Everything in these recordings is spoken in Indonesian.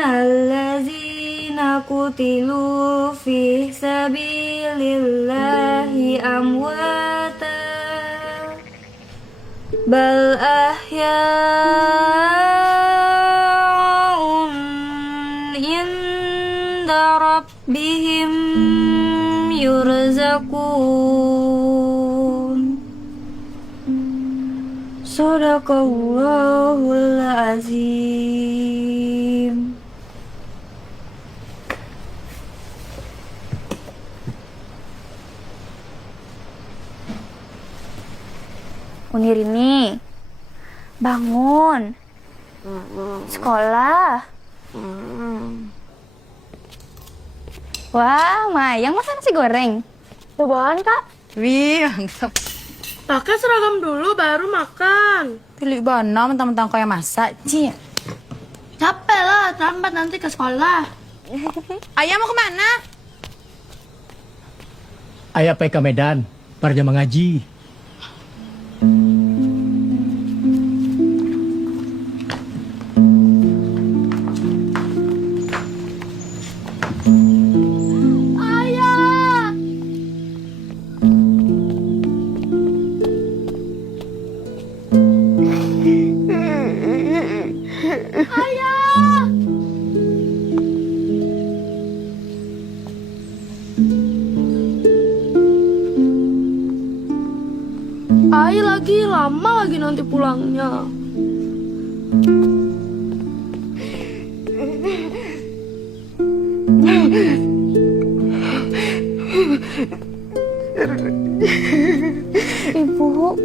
allazina qutilu fi sabilillahi amwata bal ahya'un inda rabbihim yurzaqun. Sadaqallahul azim. Unirini, bangun. Sekolah. Wah, Mayang masak nasi goreng. Cobaan, Kak. Wih, mantap. Pakai seragam dulu baru makan. Pilih bana mentang-mentang kau yang masak, Ci. Capek lah, terlambat nanti ke sekolah. Ayah mau kemana? Ayah pergi ke Medan, pergi mengaji. Ayah lagi lama lagi nanti pulangnya. Ibu.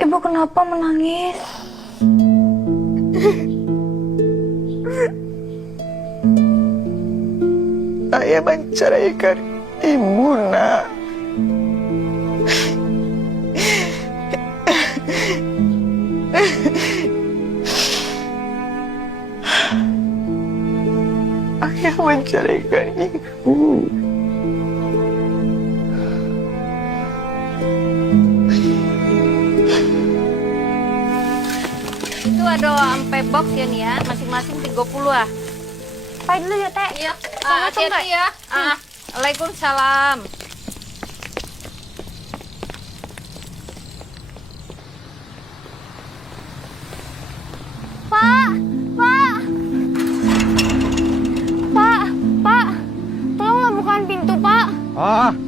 Ibu kenapa menangis? Saya menceraikan ibu, nak. Ayah menceraikan ibu. Itu ada sampai box ya nih ya, masing-masing 30 ah. Pai dulu ya, Teh. Iya, hati-hati ya. Waalaikumsalam. Pak, Pak. Pak, Pak. Tolonglah bukain pintu, Pak.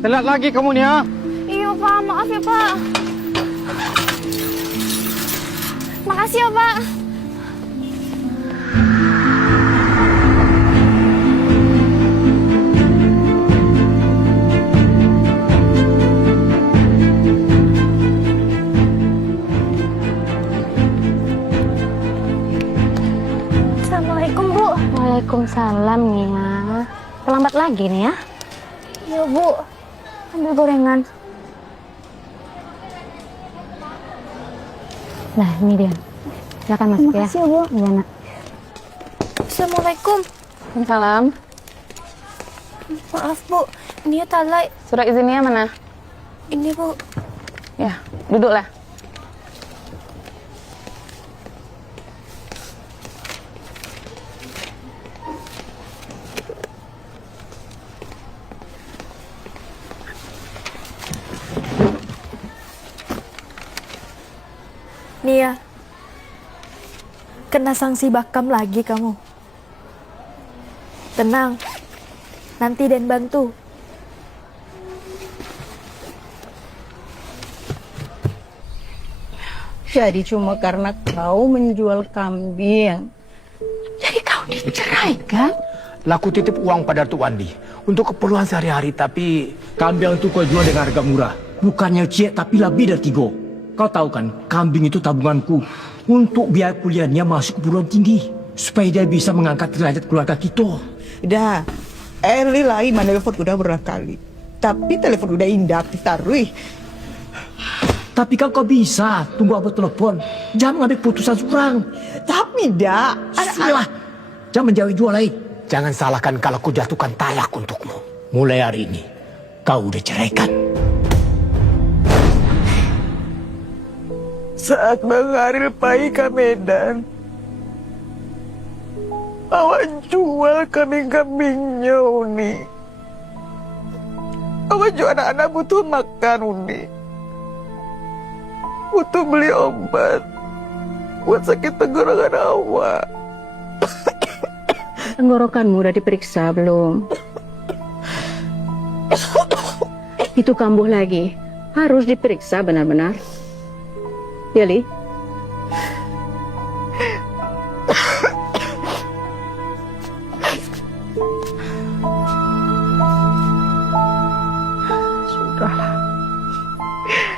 Telat lagi kamu nih ya. Iya, Pak. Maaf ya, Pak. Makasih ya, Pak. Assalamualaikum, Bu. Waalaikumsalam ya. Terlambat lagi nih ya. Iya, Bu. Ambil gorengan. Nah ini dia. Silakan masuk ya. Makasih ya, Bu. Iya nak. Assalamualaikum. Waalaikumsalam. Maaf, Bu. Ini ya talai. Surat izinnya mana? Ini, Bu. Ya, duduklah. Nia, kena sanksi bakam lagi kamu. Tenang, nanti Den bantu. Jadi cuma karena kau menjual kambing, jadi kau diceraikan? Laku titip uang pada Tuk Wandi untuk keperluan sehari-hari, tapi kambing itu kau jual dengan harga murah. Bukannya cek, tapi lebih dari 3. Kau tahu kan, kambing itu tabunganku untuk biaya kuliahnya masuk ke perguruan tinggi, supaya dia bisa mengangkat derajat keluarga kita. Dah, Eli lain menelpon udah berkali, tapi telepon udah indah ditaruh. Tapi kan kau bisa tunggu abang telepon, jangan mengambil putusan seorang. Tapi dah, Sudah, jangan menjauhi jual lain. Jangan salahkan kalau ku jatuhkan talak untukmu. Mulai hari ini, kau udah ceraikan. Saat Bang Aril pergi ke Medan, awak jual kambing-kambingnya, Uni. Awak jual anak-anak butuh makan, Uni. Butuh beli obat buat sakit tenggorokan awak. Tenggorokanmu udah diperiksa belum? Itu kambuh lagi. Harus diperiksa benar-benar. Ya, Li? Sudahlah.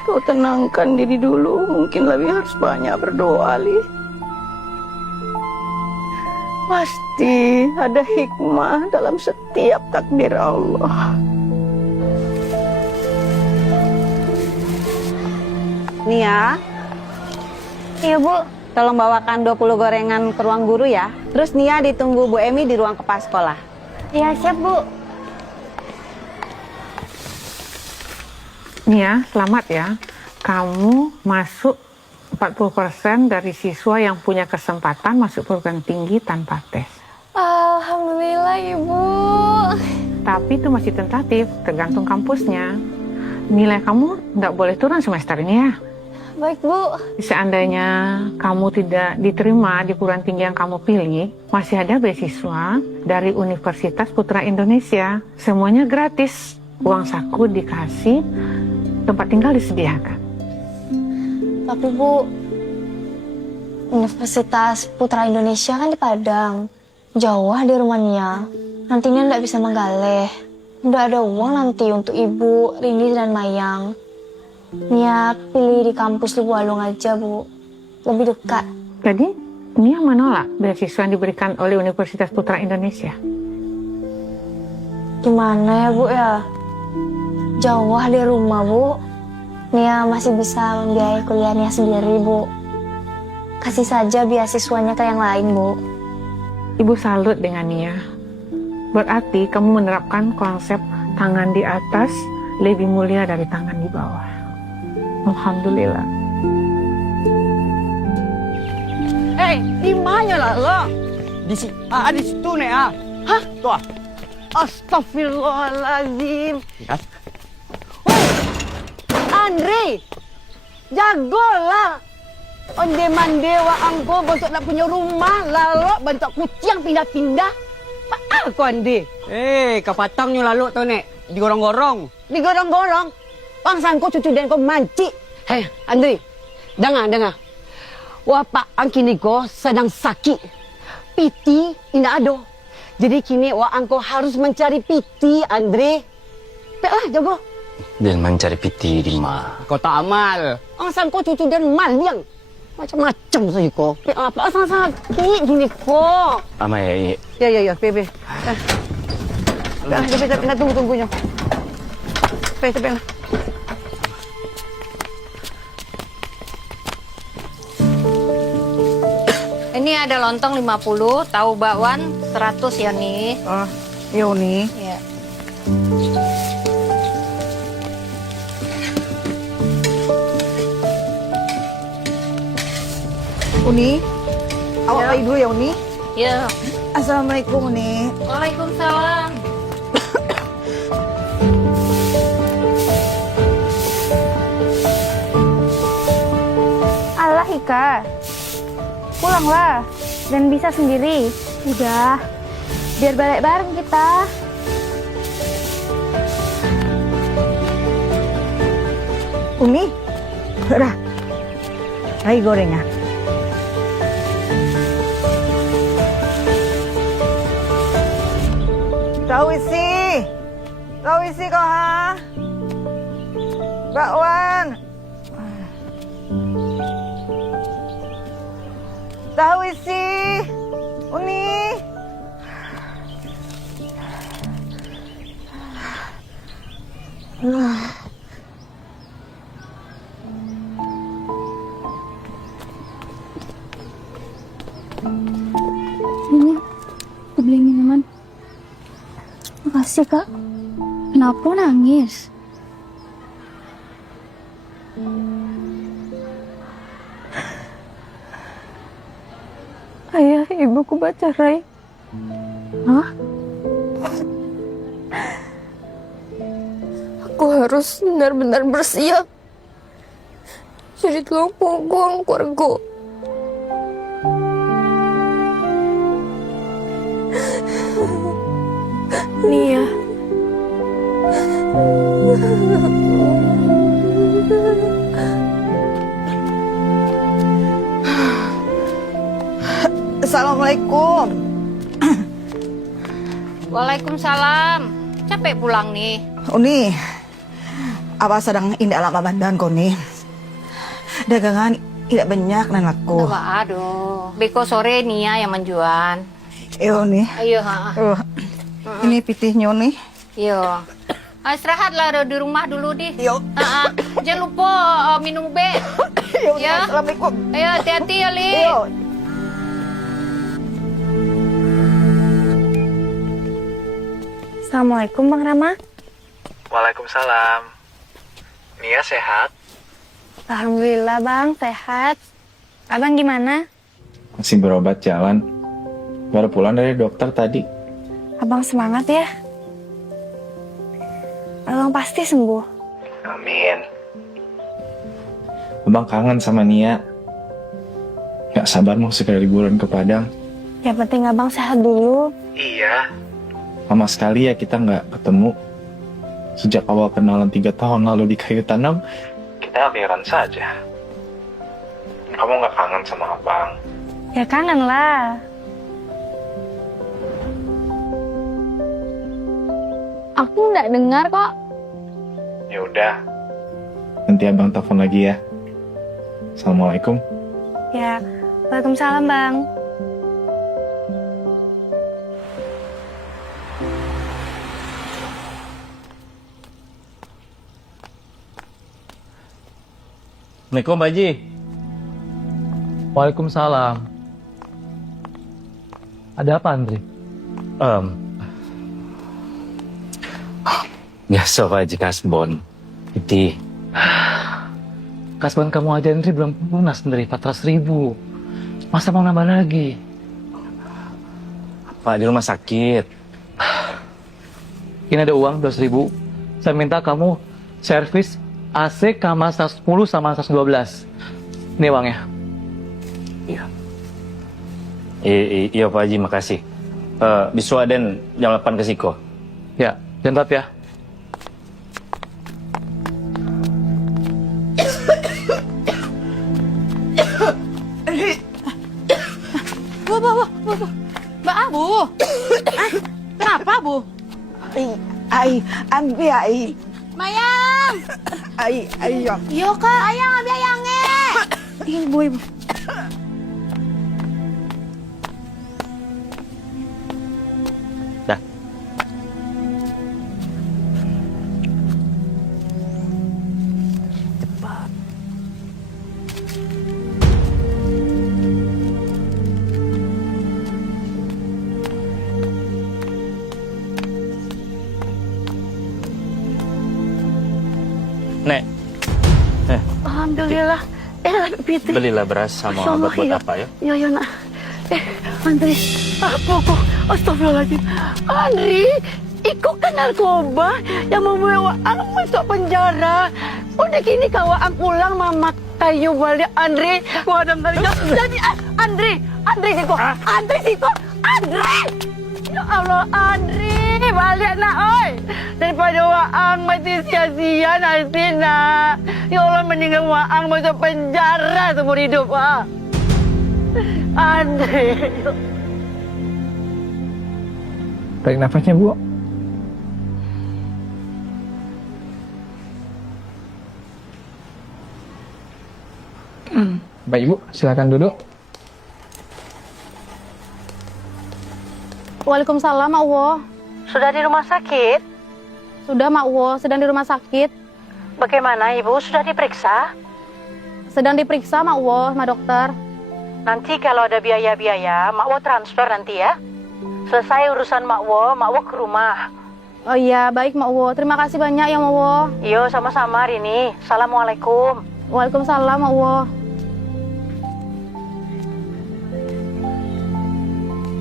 Kau tenangkan diri dulu. Mungkin lebih harus banyak berdoa, Li. Pasti ada hikmah dalam setiap takdir Allah. Nia, Iya, Bu. tolong bawakan 20 gorengan ke ruang guru ya. Terus Nia ditunggu Bu Emi di ruang kepala sekolah. Iya, siap, Bu. Nia, selamat ya. Kamu masuk 40% dari siswa yang punya kesempatan masuk program tinggi tanpa tes. Alhamdulillah, Ibu. Tapi itu masih tentatif, tergantung kampusnya. Nilai kamu nggak boleh turun semester ini ya. Baik, Bu. Seandainya kamu tidak diterima di perguruan tinggi yang kamu pilih, masih ada beasiswa dari Universitas Putra Indonesia. Semuanya gratis. Uang saku dikasih, tempat tinggal disediakan. Tapi, Bu, Universitas Putra Indonesia kan di Padang. Jauh di rumahnya. Nantinya nggak bisa menggaleh. Nggak ada uang nanti untuk Ibu, Rindi, dan Mayang. Nia pilih di kampus Lubu Alung aja, Bu. Lebih dekat. Jadi, Nia menolak beasiswa yang diberikan oleh Universitas Putra Indonesia. Gimana ya, Bu ya? Jauh di rumah, Bu. Nia masih bisa membiayai kuliah Nia sendiri, Bu. Kasih saja beasiswanya ke yang lain, Bu. Ibu salut dengan Nia. Berarti kamu menerapkan konsep tangan di atas lebih mulia dari tangan di bawah. Alhamdulillah. Di mana lah lo? Di situ nih ah. Hah? Tuh. Astagfirullahaladzim. Andre, jagolah. Onde mandewa angko bentuk nak punya rumah, lalu bentuk kucing pindah-pindah. Apa kau Ande? Kapatangnya lalu tu nek digorong-gorong. Digorong-gorong. Pangsangko cucu dan kau manci. Hei, Andre, dengar. Wapa angkini ko sedang sakit. Piti tidak ada. Jadi kini wak angko harus mencari piti, Andre. Baiklah, jago. Dan mencari piti di mana? Kau tak amal. Pangsangko cucu dan maliang. Macam-macam saja ko. Apa asal sakit gini ko? Ama ya. Ya, Bebe. Dah, tunggunya. Bebe. Ini ada lontong 50, tahu bakwan 100 ya nih. Oh, Yoni. Iya. Uni, awak pergi dulu ya Uni. Ya. Assalamualaikum Uni. Waalaikumsalam. Alah, Ika. Pulanglah. Dan bisa sendiri. Udah. Biar balik bareng kita. Uni, dah. Lagi gorengnya. Tahu isi kau ha? Bakwan. Tahu isi. Uni. Ini, aku beli minuman. Makasih, Kak. Kenapa nangis? ibuku bercerai. Hah? Aku harus benar-benar bersiap jadi tulang punggung keluarga. Nia. Assalamualaikum. Waalaikumsalam. Capek pulang nih. Uni, abah sedang indah lama bandan kau nih. Dagangan tidak banyak dan laku. Aduh. Beko sore Nia yang menjual. Iyo nih. Ayo, ha. Ini pitihnya nih. Yo. Istirahatlah di rumah dulu di. Yo. Jangan lupa minum obat. Ya. Assalamualaikum. Ayo hati-hati ya Li. Yo. Assalamualaikum Bang Rama. Waalaikumsalam. Nia sehat? Alhamdulillah Bang, sehat. Abang gimana? Masih berobat jalan. Baru pulang dari dokter tadi. Abang semangat ya. Abang pasti sembuh. Amin. Abang kangen sama Nia. Gak sabar mau segera liburan ke Padang. Yang penting abang sehat dulu. Iya. Lama sekali ya kita nggak ketemu. Sejak awal kenalan 3 tahun lalu di kayu tanam, kita aliran saja. Kamu nggak kangen sama abang? Ya kangen lah. Aku nggak dengar kok. Ya udah. Nanti abang telepon lagi ya. Assalamualaikum. Ya, waalaikumsalam Bang. Assalamualaikum Pak Haji. Waalaikumsalam. Ada apa Andri? Biasa Pak Haji kasbon. Piti. Kasban kamu aja Andri belum lunas dari 400.000. Masa mau nambah lagi? Pak di rumah sakit. Ini ada uang 200.000. Saya minta kamu servis AC kamar 110 sama 112. Ini uangnya. Iya. Iya Pak Haji, makasih. Bisu Aden jam 8 ke Siko. Ya, jangan telat ya. Mbak Abu. Kenapa Bu? Ai, ambil ai. Mayang. Ai, ayam. Yo Kak, ayang ambil ayangnya. Ibu, ibu. Dah. Nek, Alhamdulillah. Piti. belilah beras sama obat buat apa ya? Yo nak. Andri, apa kok? Astagfirullahaladzim. Andri, ikut kan narkoba yang membawa Ang masuk penjara. Udah gini kau Ang pulang mama kayu balik Andri. Waduh, jadi Andri situ. Andri situ. Andri. Ya Allah, Andri balik nak, oi. Daripada Waang mati sia-sia nanti nak. Ya Allah, mendingan Waang masuk penjara seumur hidup, ah. Andri. Tarik nafasnya, Bu. Baik, Ibu. Silakan duduk. Waalaikumsalam, Mak Wo. Sudah di rumah sakit? Sudah, Mak Wo. Sedang di rumah sakit. Bagaimana Ibu? Sudah diperiksa? Sedang diperiksa, Mak Wo, sama dokter. Nanti kalau ada biaya-biaya, Mak Wo transfer nanti ya. Selesai urusan Mak Wo ke rumah. Oh iya, baik Mak Wo. Terima kasih banyak ya Mak Wo. Yo, sama-sama Rini. Assalamualaikum. Waalaikumsalam Mak Wo.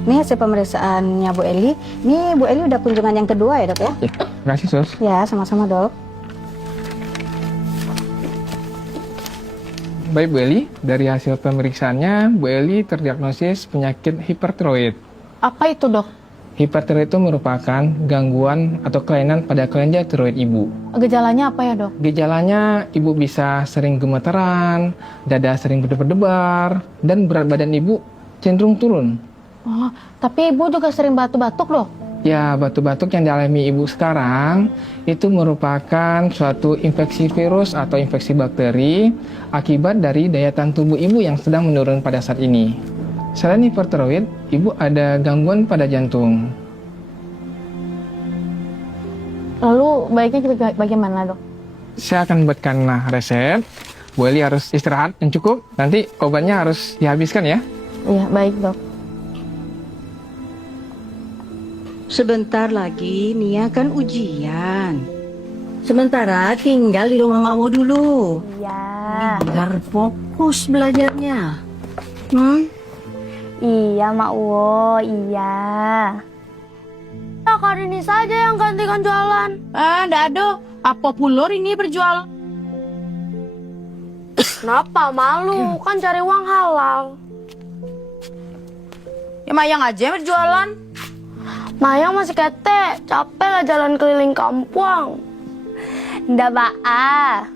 Ini hasil pemeriksaannya Bu Eli. Ini Bu Eli udah kunjungan yang kedua ya dok ya? Terima kasih Sus. Ya, sama-sama dok. Baik Bu Eli, dari hasil pemeriksaannya Bu Eli terdiagnosis penyakit hipertiroid. Apa itu dok? Hipertiroid itu merupakan gangguan atau kelainan pada kelenjar tiroid ibu. Gejalanya apa ya dok? Gejalanya ibu bisa sering gemeteran, dada sering berdebar-debar, dan berat badan ibu cenderung turun. Oh, tapi ibu juga sering batuk-batuk dok? Ya, batuk-batuk yang dialami ibu sekarang itu merupakan suatu infeksi virus atau infeksi bakteri akibat dari daya tahan tubuh ibu yang sedang menurun pada saat ini. Selain hipertiroid, ibu ada gangguan pada jantung. Lalu baiknya kita bagaimana dok? Saya akan buatkan resep. Bu Eli harus istirahat yang cukup. Nanti obatnya harus dihabiskan ya. Iya, baik dok. Sebentar lagi Nia kan ujian. Sementara tinggal di rumah Mak Wo dulu. Iya. Biar fokus belajarnya. Iya, Mak Wo, iya. Kak Rini saja yang gantikan jualan. Nggak ada. Apa pulur ini berjual? Kenapa malu? Kan cari uang halal. Ya Mayang aja yang berjualan. Mayang masih kete, capek lah jalan keliling kampung. Ndak Baa.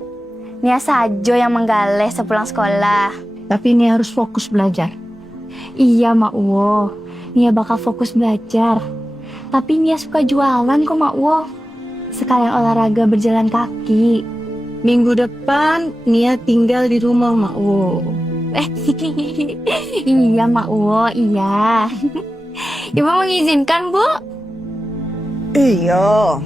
Nia sajo yang menggaleh sepulang sekolah. Tapi ini harus fokus belajar. Iya, Mak Wo. Nia bakal fokus belajar. Tapi Nia suka jualan kok, Mak Wo. Sekalian olahraga berjalan kaki. Minggu depan Nia tinggal di rumah Mak Wo. Iya, Mak Wo, iya. Ibu mengizinkan, Bu? Iya.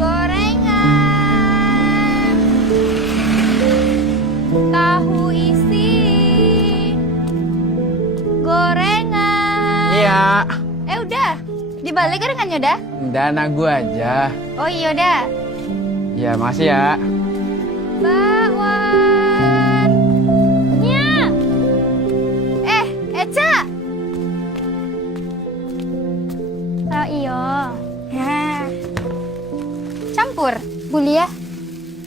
Gorengan. Tahu isi. Gorengan. Iya. Udah. Dibalik gorengannya udah? Dana gua aja. Oh iya udah. Ya, makasih ya. Bakwan. Nya. Eca. Oh iya. Campur. Buli ya.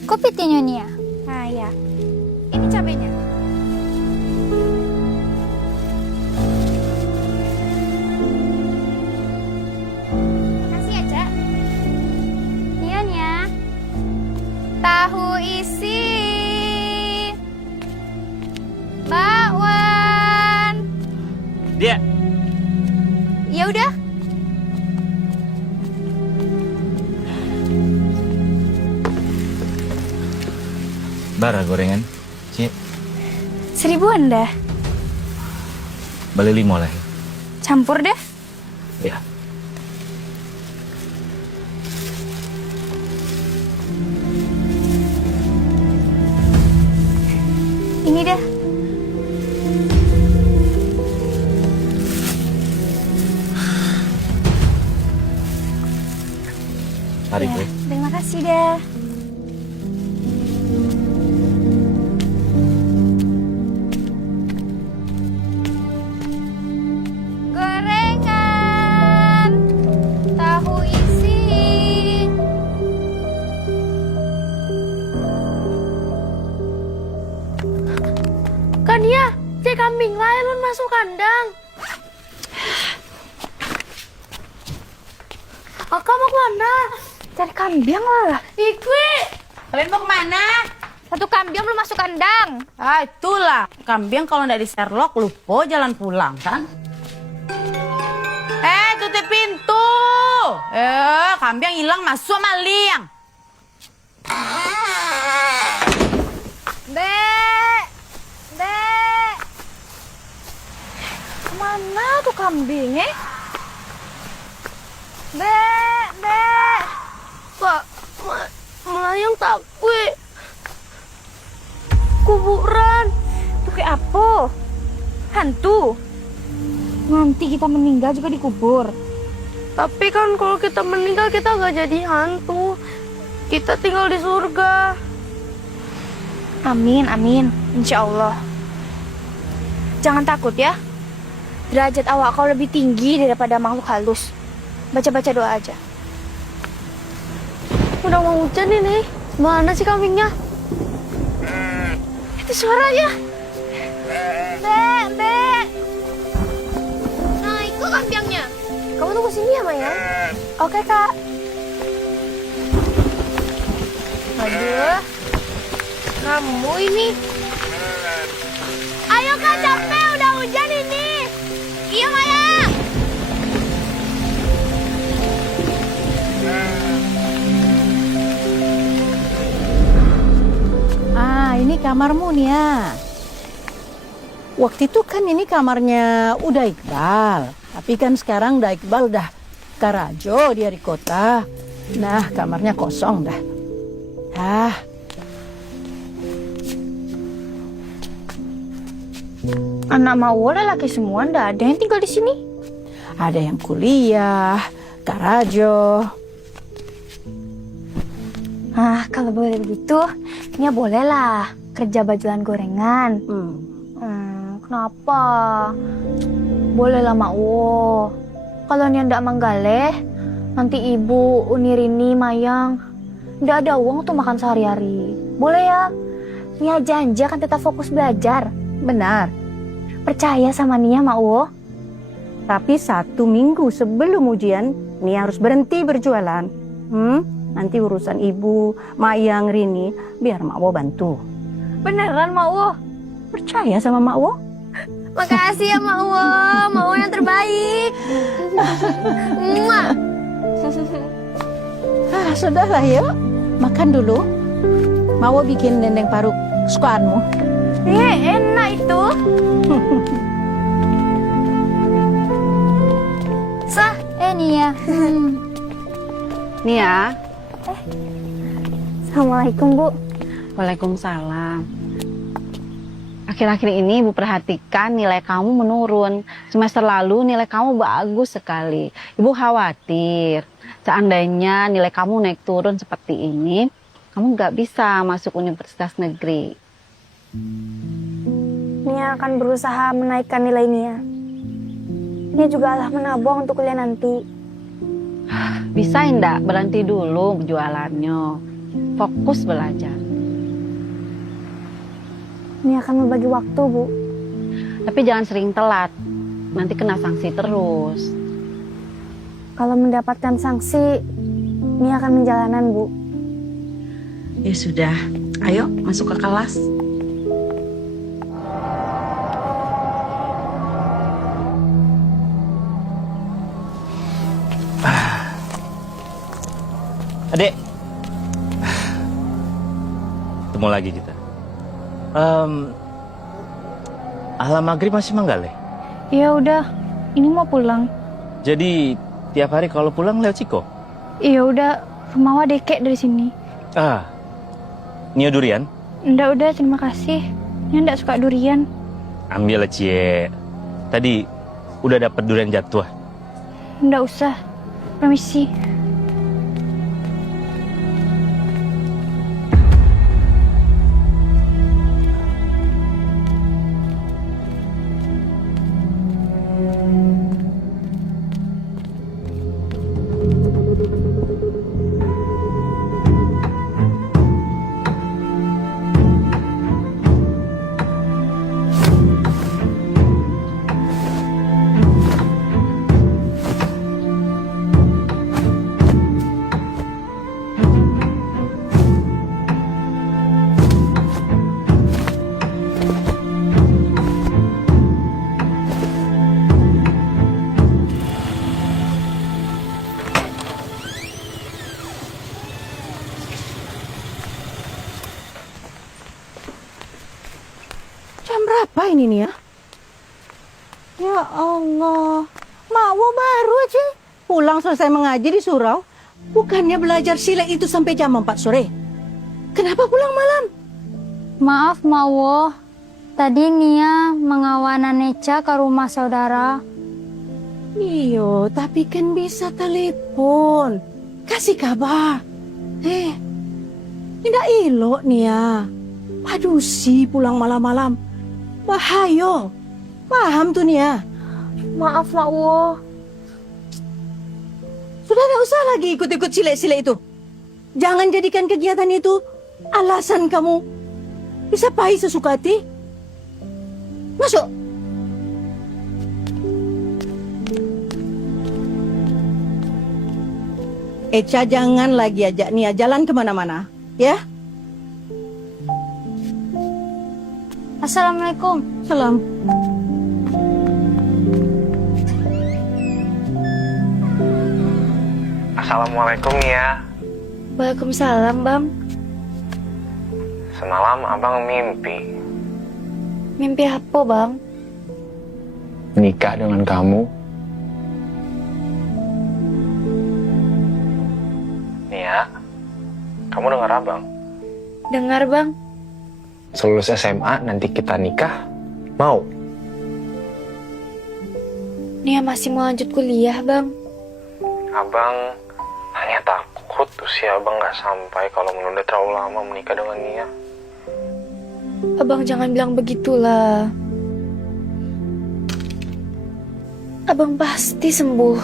Kopi tinyo nih ya. Nah ya. Ini cabenya. Kasih ya, Cak. Iya nih ya. Tahu isi. Bakwan. Dia. Ya udah. Bara gorengan. Ci, 1000-an dah. beli 5 lah. Campur deh. Ya. Ini dah. Mari, Ya, gue. terima kasih dah. Gorengan. Tahu isi. Kan ya, cek kambing lain lu masuk kandang. Kakak mau kemana? Cari kambing lah. Ikwi. Kalian mau kemana? Satu kambing belum masuk kandang. Ah, itulah. Kambing kalau nggak di Sherlock, lupa jalan pulang, kan? Tutup pintu. Kambing hilang masuk maling. Dek. Mana tuh kambing, Dek. Pak, melayang takwe. Kuburan. Itu kayak apa? Hantu. Nanti kita meninggal juga dikubur. Tapi kan kalau kita meninggal kita nggak jadi hantu. Kita tinggal di surga. Amin, amin. Insya Allah. Jangan takut ya. Derajat awak kau lebih tinggi daripada makhluk halus. Baca-baca doa aja. Udah mau hujan ini. Mana sih kambingnya? Itu suaranya. Bek. Nah, itu kambingnya. Kamu tunggu sini ya, Maya. Oke, Kak. Aduh. Kamu ini. Ayo, Kak, capek. Udah hujan ini. Iya, Maya. Ini kamarmu nih ya. Waktu itu kan ini kamarnya udah Iqbal. Tapi kan sekarang udah Iqbal udah Karajo, dia di kota. Nah, kamarnya kosong dah. Anak mau laki semua, ndak ada yang tinggal di sini. Ada yang kuliah, Karajo. Kalau boleh begitu, Nia boleh lah kerja bajalan gorengan. Kenapa? Boleh lah, Mak Wo. Kalau Nia ndak manggaleh, nanti Ibu, Unirini, Mayang, ndak ada uang untuk makan sehari-hari. Boleh ya? Nia janji akan tetap fokus belajar. Benar. Percaya sama Nia, Mak Wo. Tapi 1 minggu sebelum ujian, Nia harus berhenti berjualan. Nanti urusan Ibu, Mayang, Rini, biar Mak Wo bantu. Beneran, Mak Wo? Percaya sama Mak Wo? Makasih ya, Mak Wo. Mak Wo yang terbaik. Sudahlah yuk. Makan dulu. Mak Wo bikin dendeng paru kesukaanmu. Enak itu. Nia. Nia. Assalamualaikum, Bu. Waalaikumsalam. Akhir-akhir ini Ibu perhatikan nilai kamu menurun. Semester lalu nilai kamu bagus sekali. Ibu khawatir seandainya nilai kamu naik turun seperti ini, kamu nggak bisa masuk universitas negeri. Nia akan berusaha menaikkan nilai Nia. Nia juga alah menabung untuk kuliah nanti. Bisa enggak berhenti dulu jualannya, fokus belajar. Nia akan membagi waktu, Bu. Tapi jangan sering telat, nanti kena sanksi terus. Kalau mendapatkan sanksi, Nia akan menjalanan, Bu. Ya sudah, ayo masuk ke kelas. Adek, ketemu lagi kita. Alam maghrib masih manggaleh? Ya udah, ini mau pulang. Jadi tiap hari kalau pulang lewat Ciko? Iya udah, rumah Wa dekek dari sini. Nio durian? Ndak udah, terima kasih. Nia ndak suka durian. Ambil lah Cie. Tadi udah dapat durian jatuh. Ndak usah, permisi. Berapa ini Nia? Ya Allah, Mak Wo baru aja pulang selesai mengaji di surau. Bukannya belajar silat itu sampai jam 4 sore. Kenapa pulang malam? Maaf, Mak Wo. Tadi Nia mengawana Neca ke rumah saudara. Iyo, tapi kan bisa telepon. Kasih kabar. Tidak elok nih ya. Aduh sih pulang malam-malam. Bahayo. Paham tuh nih ya. Maaf, Mak Wo. Sudah tidak usah lagi ikut-ikut sile-sile itu. Jangan jadikan kegiatan itu alasan kamu bisa pahit sesuka hati. Masuk. Eca jangan lagi ajak Nia jalan kemana-mana, ya? Assalamualaikum. Salam. Assalamualaikum Nia. Waalaikumsalam, Bang. Semalam abang mimpi. Mimpi apa, Bang? Nikah dengan kamu. Nia, kamu dengar abang? Dengar, Bang. Selulus SMA nanti kita nikah. Mau? Nia masih mau lanjut kuliah, Bang. Abang hanya takut usia abang nggak sampai kalau menunda terlalu lama menikah dengan Nia. Abang jangan bilang begitulah. Abang pasti sembuh.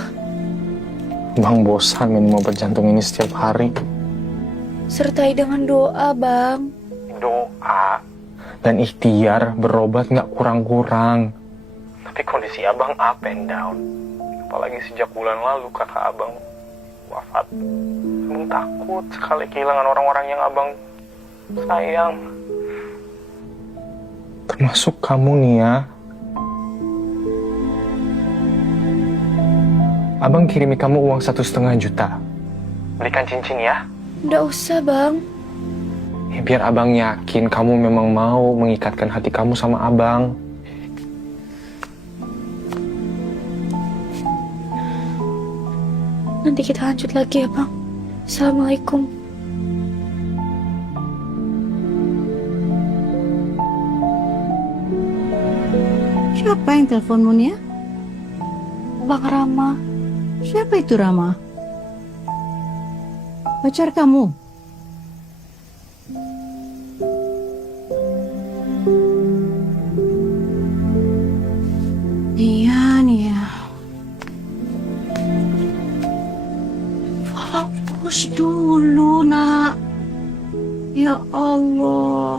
Bang bosan minum obat jantung ini setiap hari. Sertai dengan doa, Bang. Doa dan ikhtiar berobat nggak kurang-kurang. Tapi kondisi abang up and down. Apalagi sejak bulan lalu kakak abang wafat. Abang takut sekali kehilangan orang-orang yang abang sayang. Termasuk kamu, Nia. Abang kirimi kamu uang 1,5 juta. Belikan cincin ya. Nggak usah, Bang. Biar abang yakin kamu memang mau mengikatkan hati kamu sama abang. Nanti kita lanjut lagi ya, Bang. Assalamualaikum. Siapa yang teleponmu Nia? Bang Rama. Siapa itu Rama? Pacar kamu? Nia. Fokus dulu, nak. Ya Allah.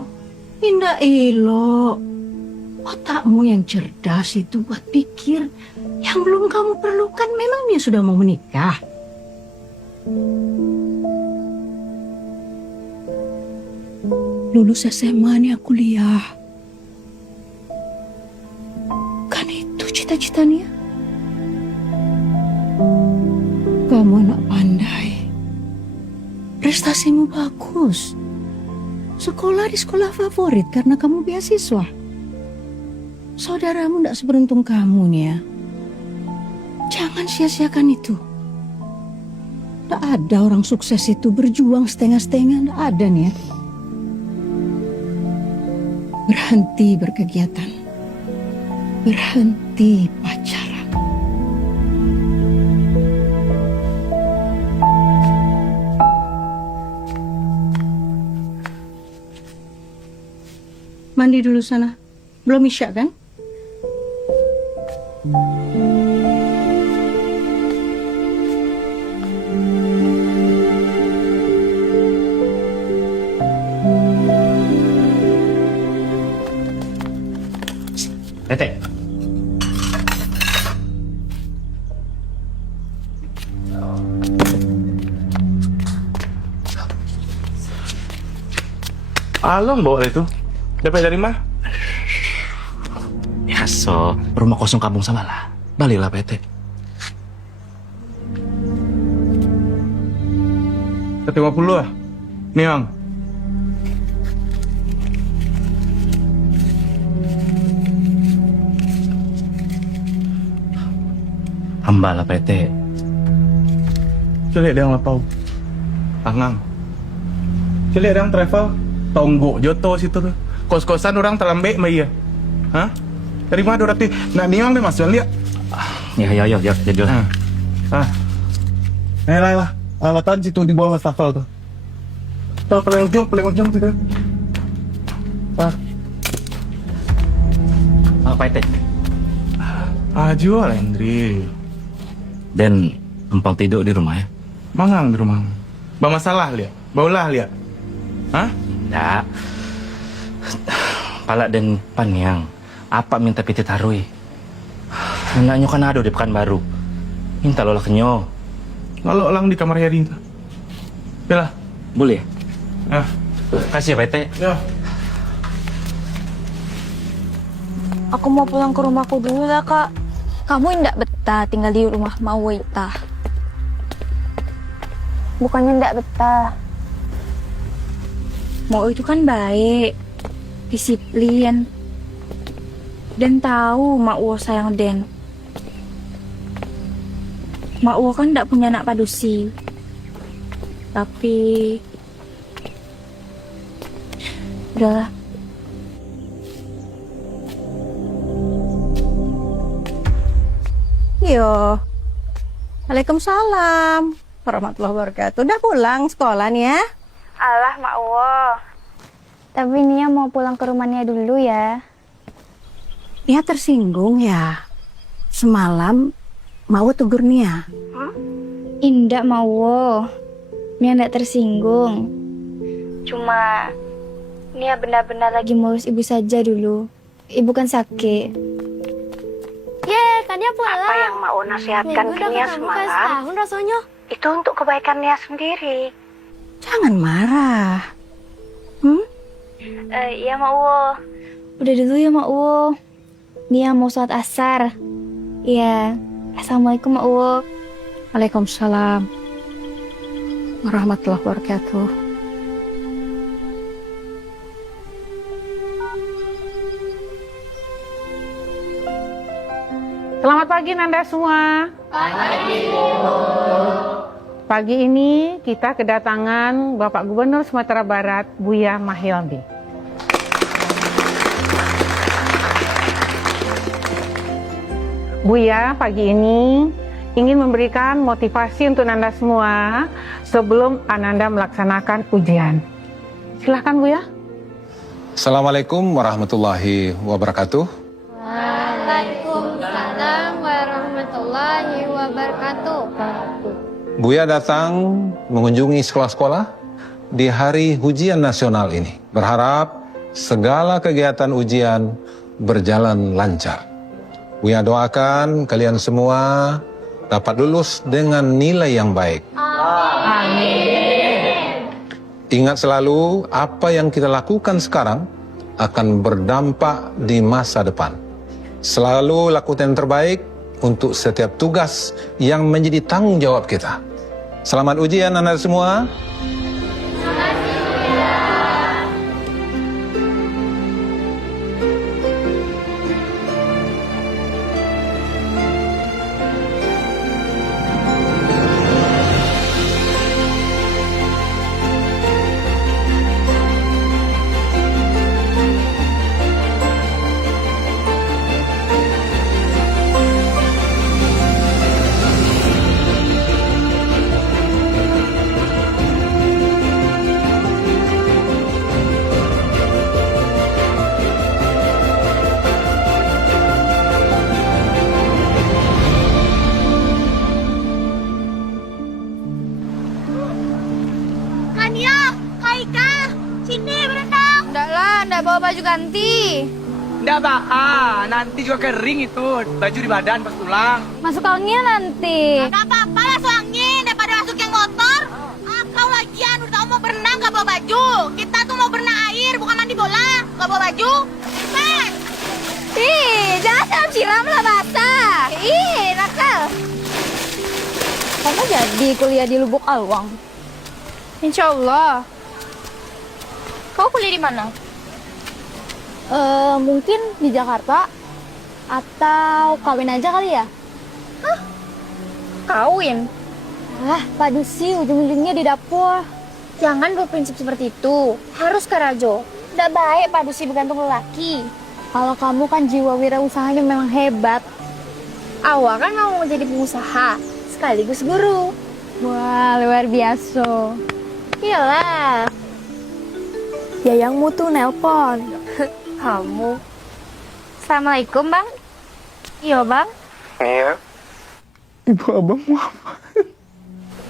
Indah elok. Otakmu yang cerdas itu buat pikir yang belum kamu perlukan memangnya sudah mau menikah. Lulus SMA nih aku kuliah. Kan itu cita-citanya. Kamu anak pandai. Prestasimu bagus. Sekolah di sekolah favorit karena kamu beasiswa. Saudaramu tidak seberuntung kamu nih ya. Jangan sia-siakan itu. Tidak ada orang sukses itu berjuang setengah-setengah. Tidak ada nih ya. Berhenti berkegiatan. Berhenti pacaran. Mandi dulu sana. Belum isya kan? Tete. Along bawa itu. Dapat dari mana? Ya so, rumah kosong kampung Samalah. Balilah PT. Ke 50 lah. Nih, Bang. Hamba lah PT. Celik dia yang lapau. Tangang. Celik dia yang travel. Tonggok Joto situ tuh. Kos-kosan orang terlembek mah iya. Hah? Dari mana 200? Nak niang deh mas, lihat. Ya, jadilah. Lah. Alatan situ di bawah wastafel tuh. Tuh, paling ujung gitu. Apa itu? Jual, Andri. Dan numpang tidur di rumah ya? Mangang di rumah. Masalah liat? Baulah liat? Hah? Enggak. Pala dan Panyang. Apa minta piti tarui? Enaknya kan ada di Pekanbaru. Minta lola kenyo. Lalu lang di kamar Yadin. Bella. Boleh? Kasih ya, Pak Ete. Ya. Aku mau pulang ke rumahku dulu lah, Kak. Kamu ndak betah tinggal di rumah Mauita. Bukannya ndak betah. Mau itu kan baik, disiplin, dan tahu Mak Wo sayang Den. Mak Wo kan ndak punya anak padusi. Tapi udahlah. Yo. Waalaikumsalam warahmatullahi wabarakatuh. Udah pulang sekolah nih ya? Alah, Mak Wo. Tapi Nia mau pulang ke rumahnya dulu ya. Nia tersinggung ya? Semalam Mak Wo tegur Nia. Indak, Mak Wo. Nia ndak tersinggung. Cuma Nia benar-benar lagi ngurus ibu saja dulu. Ibu kan sakit. Kan dia pulang. Apa yang mau nasihatkan ke Nia semalam? Rasanya. Itu untuk kebaikan Nia sendiri. Jangan marah. Iya, Mak Wo. Udah dulu ya, Mak Wo. Nia mau sholat asar. Iya. Assalamualaikum, Mak Wo. Waalaikumsalam warahmatullahi wabarakatuh. Selamat pagi Nanda semua. Pagi ini kita kedatangan Bapak Gubernur Sumatera Barat, Buya Mahildi. Buya pagi ini ingin memberikan motivasi untuk Nanda semua sebelum Ananda melaksanakan ujian. Silahkan Buya. Assalamualaikum warahmatullahi wabarakatuh. Waalaikumsalam warahmatullahi wabarakatuh. Buya datang mengunjungi sekolah-sekolah di hari ujian nasional ini. Berharap segala kegiatan ujian berjalan lancar. Buya doakan kalian semua dapat lulus dengan nilai yang baik. Amin. Ingat selalu apa yang kita lakukan sekarang akan berdampak di masa depan. Selalu lakukan yang terbaik untuk setiap tugas yang menjadi tanggung jawab kita. Selamat ujian Anda semua. bawa baju ganti. Nggak nanti juga kering itu, baju di badan pas pulang. Masuk angin nanti. Nggak apa-apa lah masuk angin, daripada masuk yang motor. Kau lagian udah mau berenang nggak bawa baju. Kita tuh mau berenang air, bukan mandi bola. Nggak bawa baju. Mas! Jangan siram lah basah. Nakal. Kamu jadi kuliah di Lubuk Alwang? Insya Allah. Kau kuliah di mana? Mungkin di Jakarta. Atau kawin aja kali ya? Hah? Kawin? Pak Dusi ujung-ujungnya di dapur. Jangan berprinsip seperti itu. Harus ke Rajo. Nggak baik Pak Dusi bergantung lelaki. Kalau kamu kan jiwa wirausahanya memang hebat. Awak kan mau jadi pengusaha, sekaligus guru. Wah, luar biasa. Iyalah. Yayangmu tuh nelpon. Kamu. Assalamualaikum, Bang. Iya, Bang. Iya. Ibu abang wafat.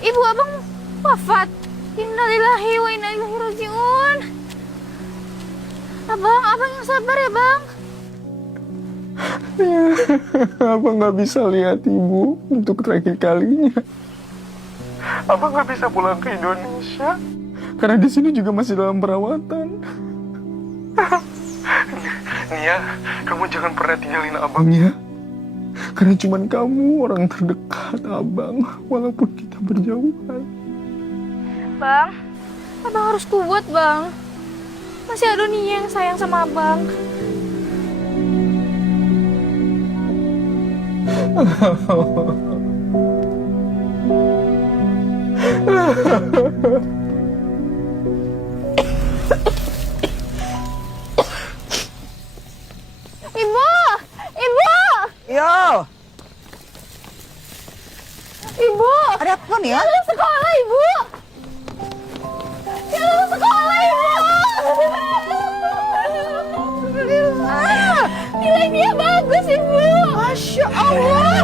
Ibu abang wafat. Innalillahi wa inna ilaihi rajiun. Abang yang sabar ya, Bang. Abang nggak bisa lihat ibu untuk terakhir kalinya. Abang nggak bisa pulang ke Indonesia karena di sini juga masih dalam perawatan. Nia, kamu jangan pernah tinggalin abang ya. Karena cuman kamu orang terdekat abang, walaupun kita berjauhan. Bang, abang harus kuat, Bang. Masih ada Nia yang sayang sama abang. Ibu! Yo, Ibu! ada apa nih ya? Jalan sekolah, Ibu! Jalan sekolah, Ibu! Nilai dia bagus, Ibu! Masya Allah!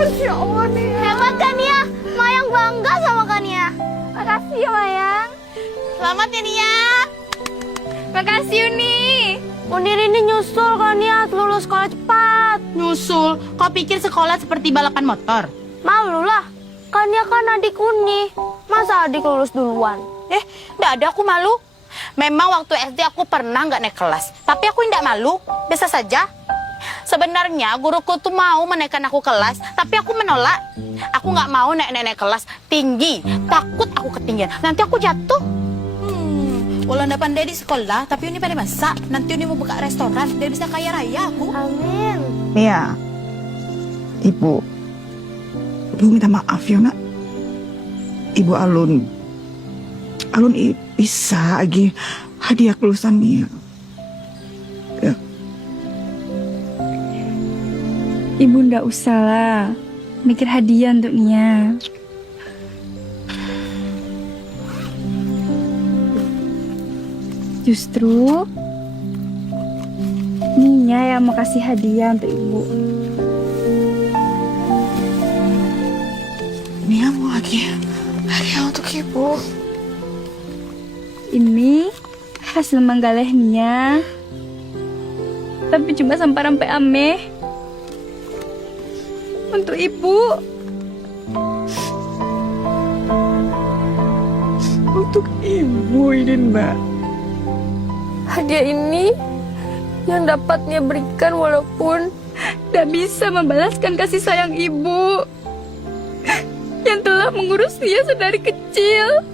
Masya Allah, Nia! Hebat kan, Nia? Mayang bangga sama kan, Nia? Makasih ya, Mayang. Selamat ya, Nia! Makasih, Uni! Uni ini nyusul kan, Nia, lulus sekolah cepat. Nyusul? Kau pikir sekolah seperti balapan motor? Malu lah, kan Nia kan adik Uni. Masa adik lulus duluan? Nggak ada aku malu. Memang waktu SD aku pernah nggak naik kelas, tapi aku nggak malu, biasa saja. Sebenarnya guruku tuh mau menaikkan aku kelas, tapi aku menolak. Aku nggak mau naik kelas tinggi, takut aku ketinggian, nanti aku jatuh. Walau nggak pandai di sekolah, tapi Uni pandai masak. Nanti Uni mau buka restoran, biar bisa kaya raya aku. Amin. Nia, Ibu minta maaf ya nak. Ibu Alun bisa lagi hadiah kelulusan Nia. Ya. Ibu ndak usah lah mikir hadiah untuk Nia. Justru Nia yang mau kasih hadiah untuk Ibu. Nia mau lagi hadiah untuk Ibu. Ini hasil menggaleh Nia, tapi cuma sampai ame untuk Ibu. Untuk Ibu ini, Mbak. Hadiah ini yang dapat Nia berikan walaupun tidak bisa membalaskan kasih sayang Ibu yang telah mengurus Nia sedari kecil.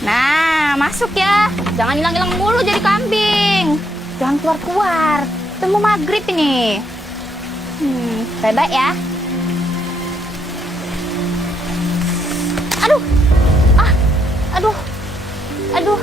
Nah, masuk ya. Jangan hilang-hilang mulu jadi kambing. Jangan keluar-keluar. Temu maghrib ini. Baik-baik ya. Aduh. Aduh.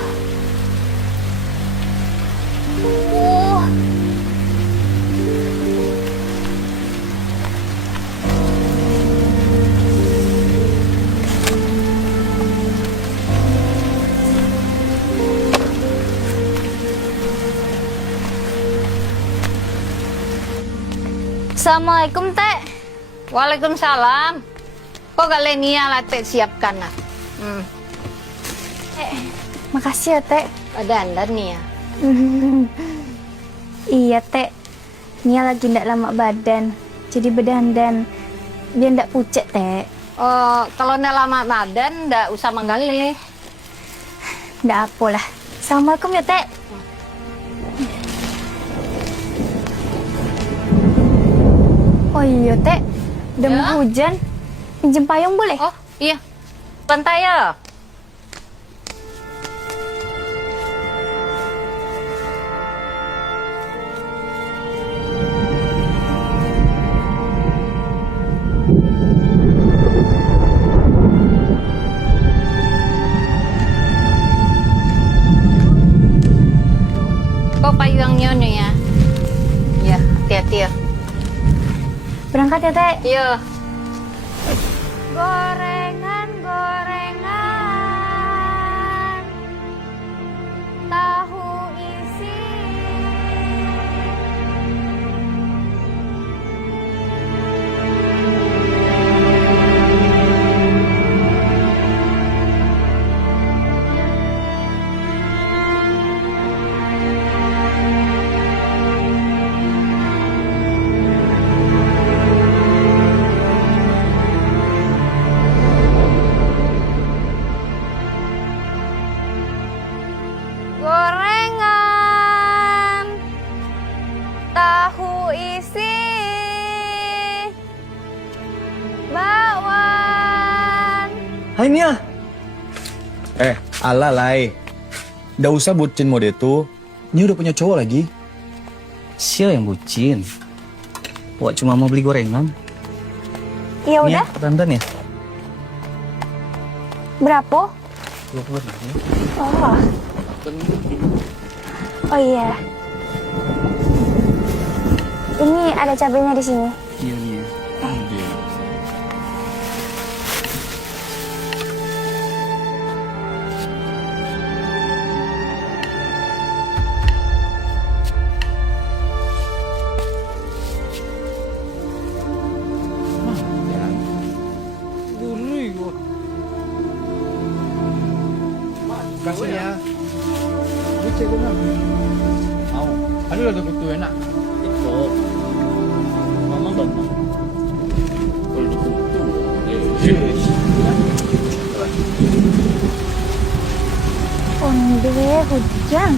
Assalamualaikum, Teh. Waalaikumsalam. Kok gak Nia lah Teh siapkan lah. Makasih ya, Teh. Dandan Nia. Iya, Teh. Nia lagi ndak lama badan. Jadi berdandan. Biar ndak pucet, Teh. Oh, kalau ndak lama badan ndak usah menggalih. Ndak apalah. Assalamualaikum ya, Teh. Oh iya, Teh. Udah mau hujan. Pinjem payung boleh? Oh, iya. Bentar ya. uangnya nih ya. Ya, hati-hati ya. Berangkat ya, Teh? Iya. Gorengan, gorengan, tahu isi. Gorengan, tahu isi, bakwan. Hai Nia. Ala lai. Nggak usah bucin mode itu. Ini udah punya cowok lagi. Siapa yang bucin? Wak cuma mau beli gorengan. Ya udah. Dandan ya? Berapa? 20. Oh. Oh iya. Ini ada cabenya di sini. Iya nih. Kasih ya. Lucu benar. Mau. Aduh ada betul enak. Itu. Mama dong. Onde hujan.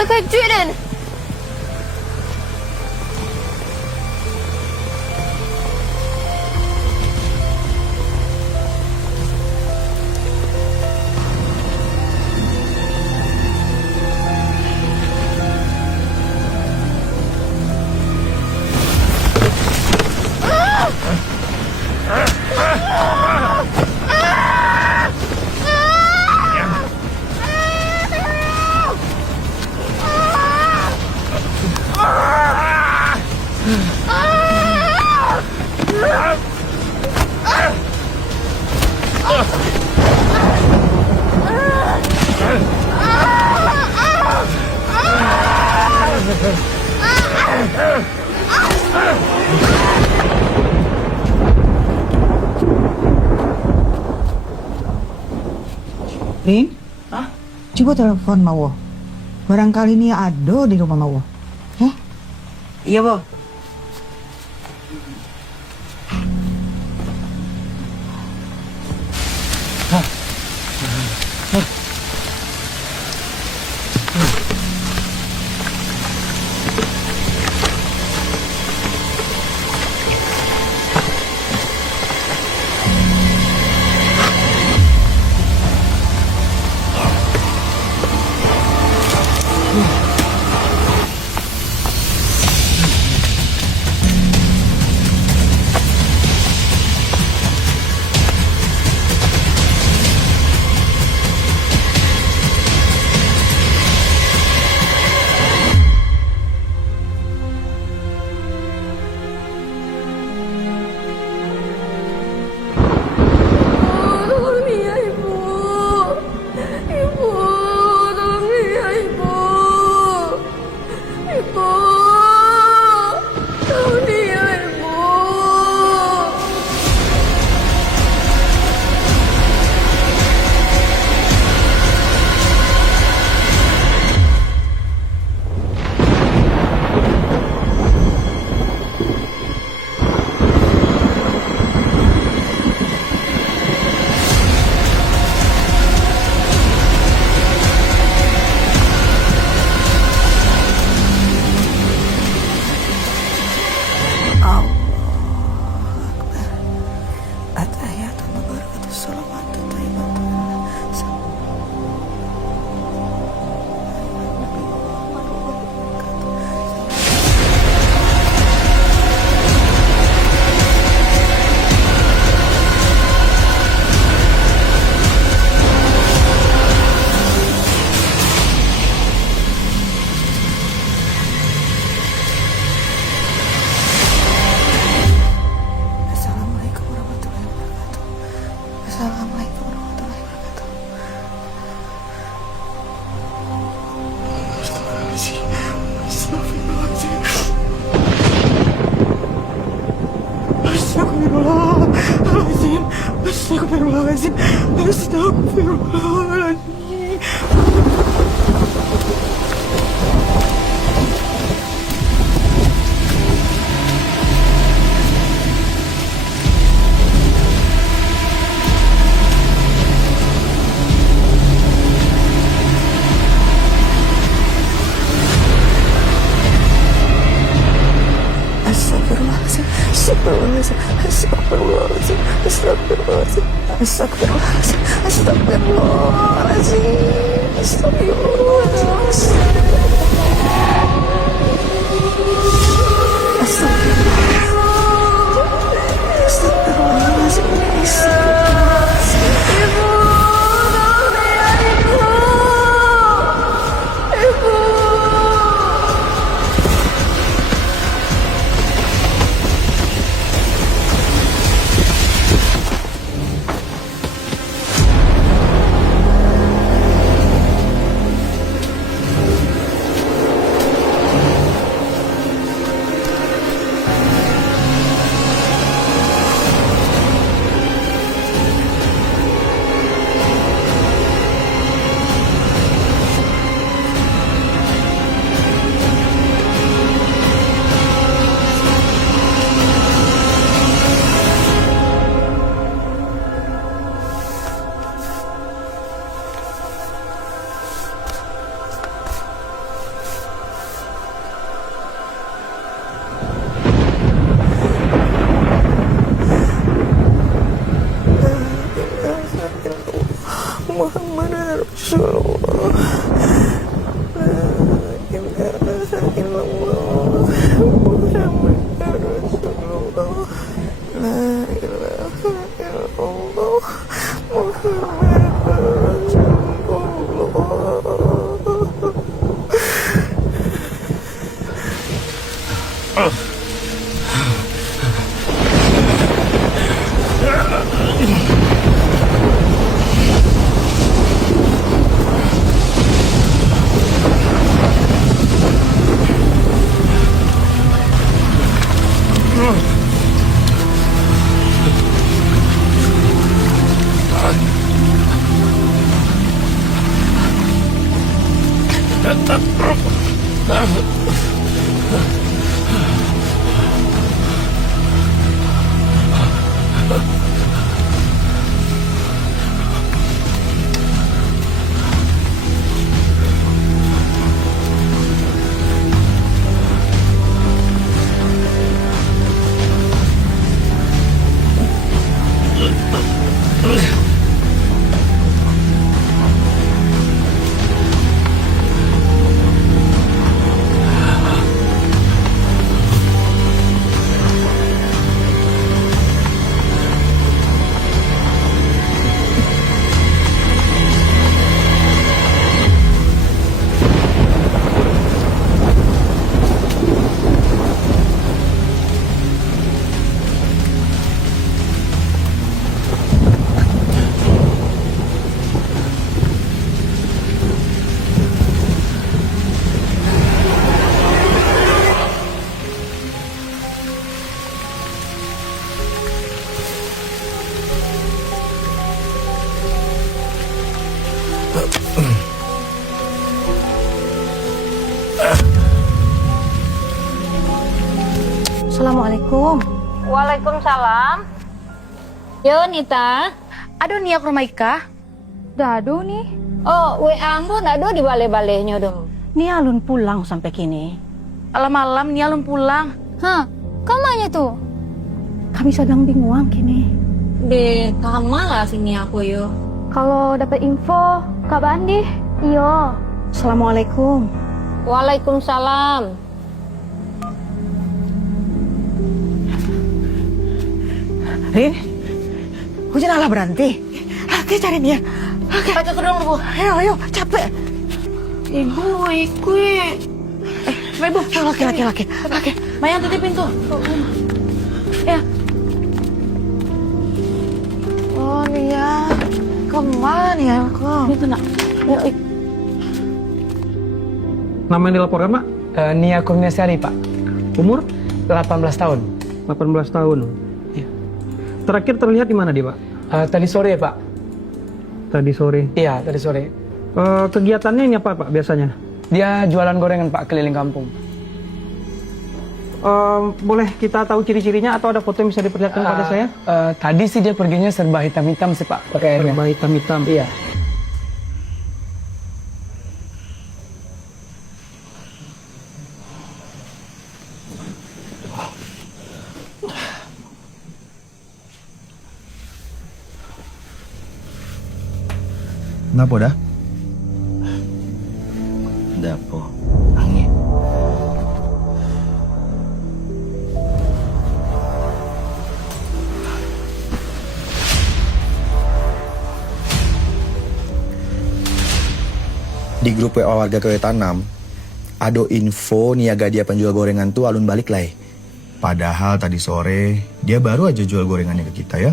Terkejut Dan. Rin, coba telepon Mawo. Barangkali ini ada di rumah Mawo. Iya, Bo. Astagfirullahaladzim. Astagfirullahaladzim. Astagfirullahaladzim. Astagfirullahaladzim. Astagfirullahaladzim. Astagfirullahaladzim. Astagfirullahaladzim. Astagfirullahaladzim. Astagfirullahaladzim. Muhammad Rasulullah. La ilaha illallah. Muhammad Rasulullah. La ilaha illallah. Muhammad Rasulullah. Assalamualaikum. Waalaikumsalam. Yo, Nita. Aduh, Nia ke rumah Ika. Dado nih. Oh, WA ambo nado di bale-balenya dong. Nia alun pulang sampai kini. Malam-malam Nia alun pulang. Hah, kamanya tuh? Kami sedang bingung kini. Di kamar lah sini aku yo. Kalau dapat info, kabaran deh. Iyo. Assalamualaikum. Waalaikumsalam. Rin, hujan Allah berhenti. Oke, cari dia. Oke. Pakai kerudung, Bu. Ayo, capek. Ibu mau ikut. Ibu. Laki. Mayan tutup pintu. Ya. Oh, Nia. Kemana ya, kok? Itu, Nak. Yuk, Nama yang dilaporkan, Pak? Nia Kurniasari, Pak. Umur? 18 tahun. 18 tahun. Terakhir terlihat di mana dia, Pak? Tadi sore, Pak. Tadi sore? Iya, tadi sore. Kegiatannya ini apa, Pak, biasanya? Dia jualan gorengan, Pak, keliling kampung. Boleh kita tahu ciri-cirinya atau ada foto yang bisa diperlihatkan pada saya? Tadi sih dia perginya serba hitam-hitam sih, Pak, pakaiannya. Serba hitam-hitam? Iya. Kenapa dah? Ada apa? Angin. Di grup WA warga Kaya Tanam, ada info niaga dia penjual gorengan tuh alun balik lah. Padahal tadi sore dia baru aja jual gorengannya ke kita ya.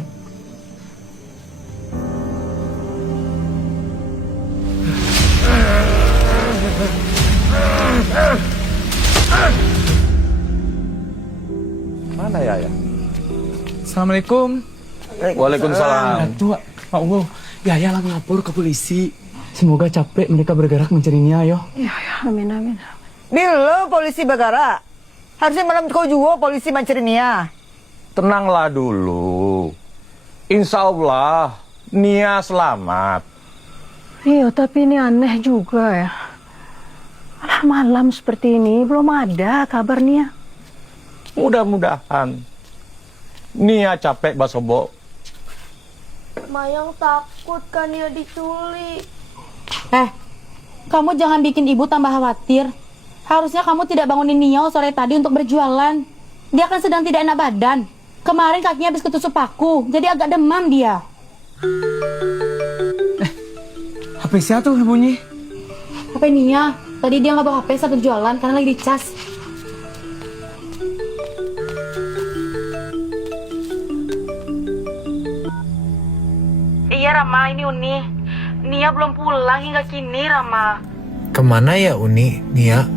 Mana ya? Assalamualaikum. Waalaikumsalam. Tua, Pak Uwo, Yaya lah ngelapor ke polisi. Semoga capek mereka bergerak mencari Nia, yo. Ya, amin, amin. Bilo polisi bagara. Harusnya malam kau juga polisi mencari Nia. Tenanglah dulu. Insya Allah, Nia selamat. Iya, tapi ini aneh juga ya. Malam seperti ini belum ada kabar Nia. Mudah-mudahan. Nia capek basobo. Mayang takut kan dia diculik. Kamu jangan bikin ibu tambah khawatir. Harusnya kamu tidak bangunin Nia sore tadi untuk berjualan. Dia kan sedang tidak enak badan. Kemarin kakinya habis ketusuk paku, jadi agak demam dia. HP siapa tuh bunyi? HP Nia. Tadi dia nggak bawa HP saat berjualan karena lagi dicas. Iya Rama, ini Uni. Nia belum pulang hingga kini Rama. Kemana ya Uni, Nia?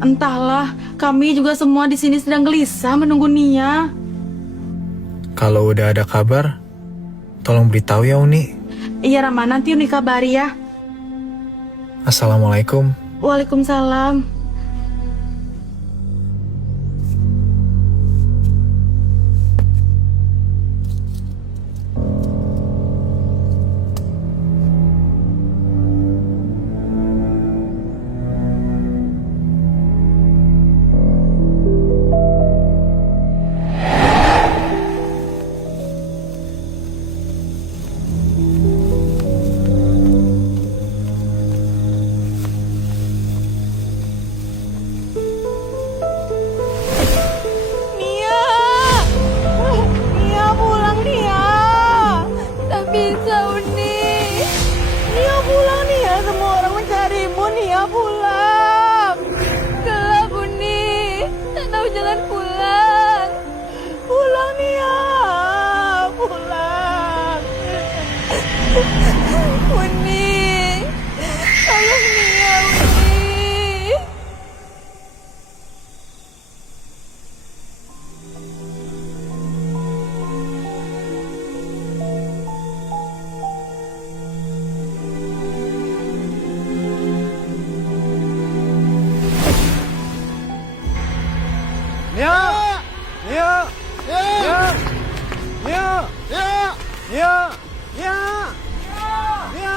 Entahlah, kami juga semua di sini sedang gelisah menunggu Nia. Kalau udah ada kabar, tolong beritahu ya Uni. Iya Rama, nanti Uni kabari ya. Assalamualaikum. Waalaikumsalam.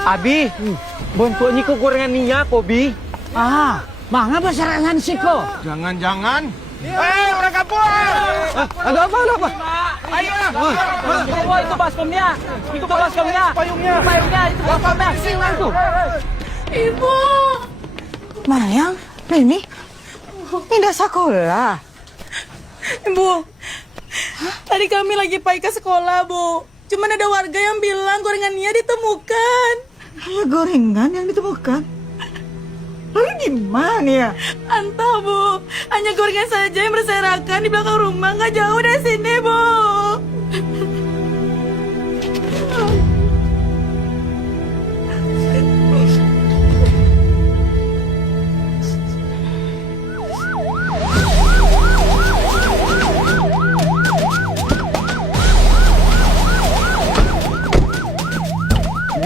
Abi, bontok ni ko gorengan Nia ko, Bi. Mangga besarangan sih kok. Jangan-jangan. Orang kampung! Ada apa? Ayo! Itu baskomnya! Itu baskomnya! Payungnya! Itu baskomnya! Silang tuh. Ibu! Mayang, Rini, pindah sekolah. Bu, tadi kami lagi pergi ke sekolah, Bu. Cuman ada warga yang bilang gorengan Nia ditemukan. Hanya gorengan yang ditemukan? Lalu gimana ya? Entah, Bu. Hanya gorengan saja yang berserakan di belakang rumah, nggak jauh dari sini, Bu.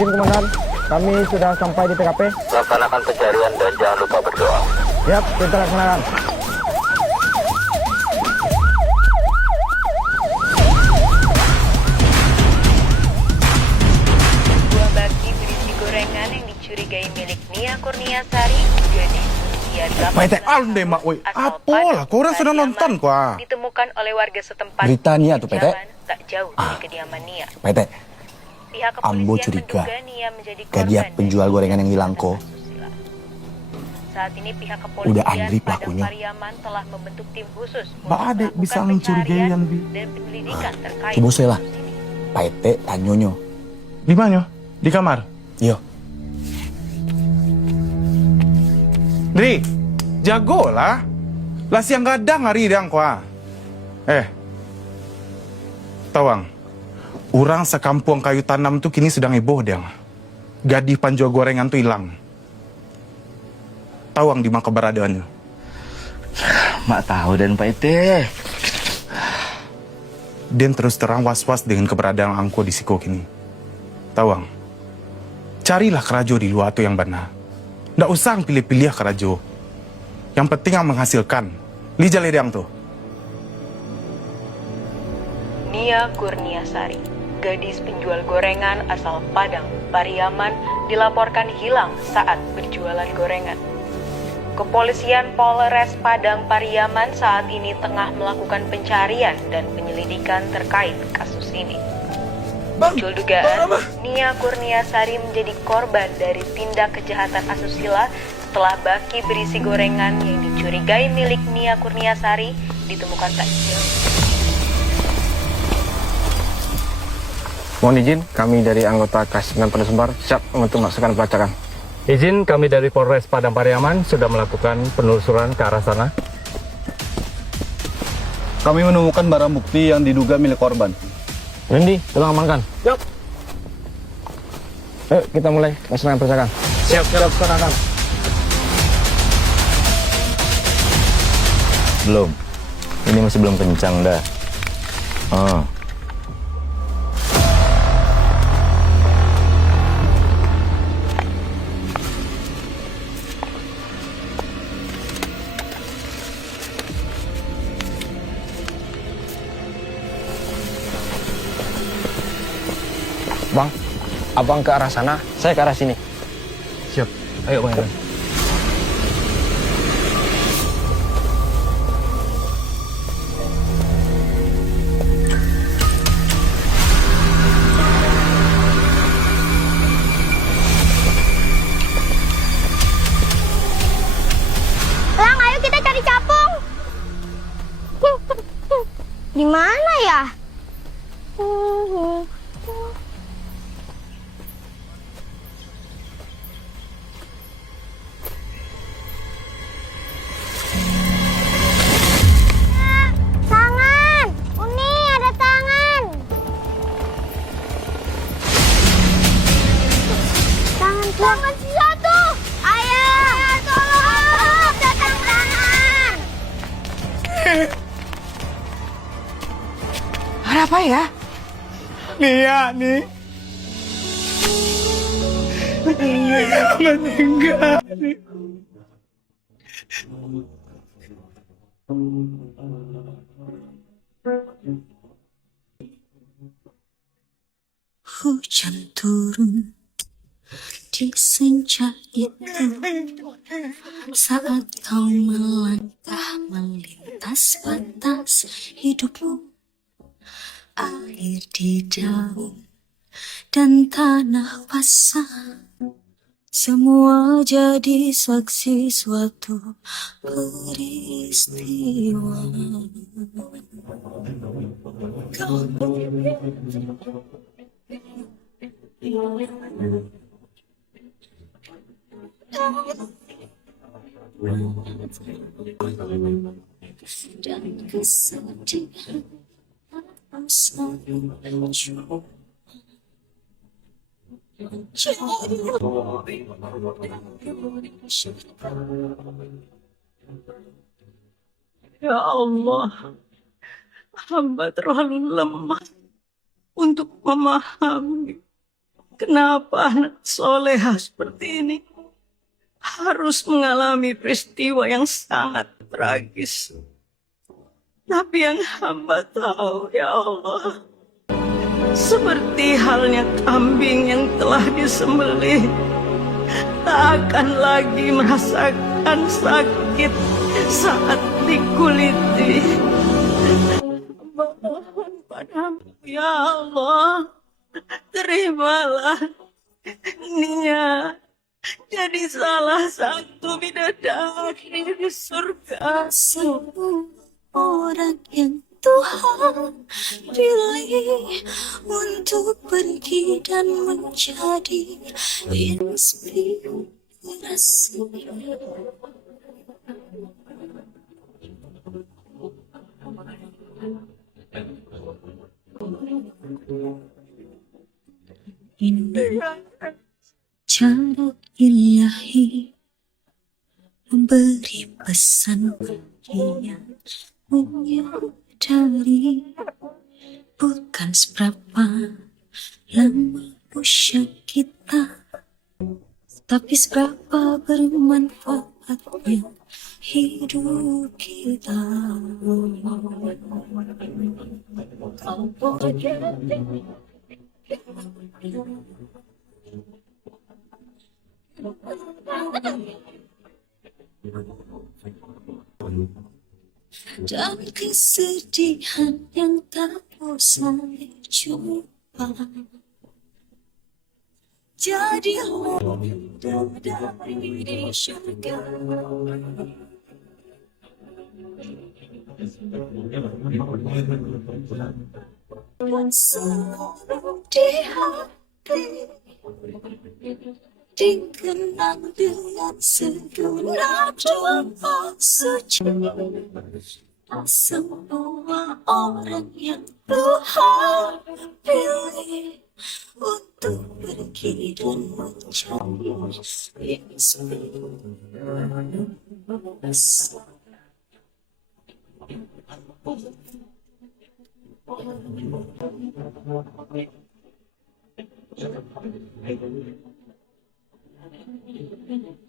Izin Komandan, kami sudah sampai di TKP. Laksanakan pencarian dan jangan lupa berdoa. Siap, perintah laksanakan. Dua baki berisi gorengan yang dicurigai milik Nia Kurniasari, gadis usia 8 Pak Ete, alun deh mak, woi. Apalah, korang sudah nonton kuah. ditemukan oleh warga setempat Berita Nia tuh, Pak Ete. tak jauh dari kediaman Nia. Pak Ete, Pihak Ambo kepolisian curiga menduga Nia menjadi dia korban penjual gorengan yang hilang kok. Saat ini pihak kepolisian Udah Andri Padang pelakunya. Pariaman telah membentuk tim khusus Mbak Ade bisa mencurigai yang dan penyelidikan terkait. Coba saya lah. Pak Ete, tanyonyo. Di mana? Di kamar? Yo. Dri, jago lah. Lah siang gadang hari dang kuah. Tawang. Orang sekampung kayu tanam tuh kini sedang heboh dang. Gadis penjual gorengan tuh hilang. Tawang di mana keberadaannya? Mak tahu dan Pak Ete. Dan terus terang was-was dengan keberadaan angko di Siko kini. Tawang, carilah kerajo di luar tuh yang benar. Nggak usah pilih-pilih kerajo. Yang penting yang menghasilkan. Lijal edang tuh. Nia Kurniasari, gadis penjual gorengan asal Padang Pariaman, dilaporkan hilang saat berjualan gorengan. Kepolisian Polres Padang Pariaman saat ini tengah melakukan pencarian dan penyelidikan terkait kasus ini. Muncul dugaan Nia Kurniasari menjadi korban dari tindak kejahatan asusila setelah baki berisi gorengan yang dicurigai milik Nia Kurniasari ditemukan tak jauh. Mohon izin, kami dari anggota K9 Polda Sumbar siap untuk melaksanakan pelacakan. Izin, kami dari Polres Padang Pariaman sudah melakukan penelusuran ke arah sana. Kami menemukan barang bukti yang diduga milik korban. Randy, tolong amankan. Siap. Ayo, kita mulai melaksanakan pelacakan. Siap, laksanakan. Belum. Ini masih belum kencang dah. Bang, abang ke arah sana, saya ke arah sini. Siap. Ayo, Bang. Lang, ayo kita cari capung. Di mana ya? Tangan, Uni ada tangan. Tangan siapa tuh? Ayah, tolong, datang tangan. Ada apa ya? Nia, nih. Meninggal. Hujan turun di senja itu saat kau melangkah melintas batas hidupmu. Air di daun dan tanah basah, semua jadi saksi suatu peristiwa. Dan kesedihan selalu mencoba. Ya Allah, hamba terlalu lemah untuk memahami Kenapa anak soleha seperti ini harus mengalami peristiwa yang sangat tragis? Tapi yang hamba tahu, ya Allah, seperti halnya kambing yang telah disembelih, tak akan lagi merasakan sakit saat dikuliti. Mohon padamu, ya Allah, terimalah Nia jadi salah satu bidadari di surga. Semua orang yang Tuhan pilih untuk pergi dan menjadi inspirasi. Ini cara ilahi memberi pesan yang menyadari bukan seberapa lama usia kita, tapi seberapa bermanfaatnya hidup kita. Dan kesedihan yang tak usai jumpa, jadilah dari di syurga. Dan selalu di hati dikenang dengan segenap doa suci. Semua orang yang Tuhan pilih untuk pergi dan menjadi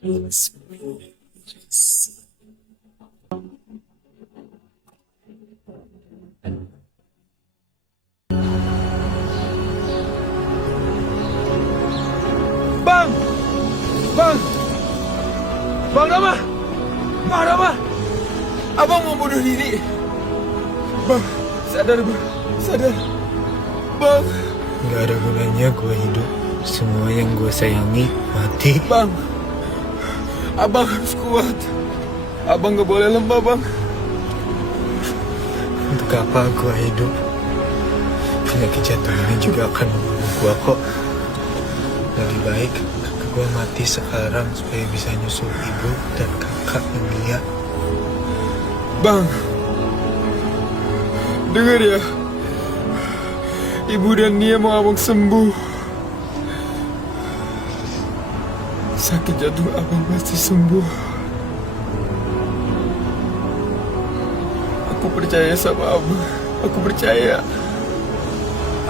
inspirasi. Bang! Bang! Bang Rama! Bang Rama! Abang mau bunuh diri. Bang, sadar bang. Sadar. Bang. Gak ada gunanya gue hidup. Semua yang gue sayangi mati. Bang, abang harus kuat. Abang gak boleh lemah, bang. Untuk apa gue hidup? Penyakit jantung ini juga akan membunuh gue kok. Lebih baik gue mati sekarang supaya bisa nyusul ibu dan kakak yang Lia. Bang, dengar ya. Ibu dan Nia mau abang sembuh. Sakit jantung abang pasti sembuh. Aku percaya sama abang. Aku percaya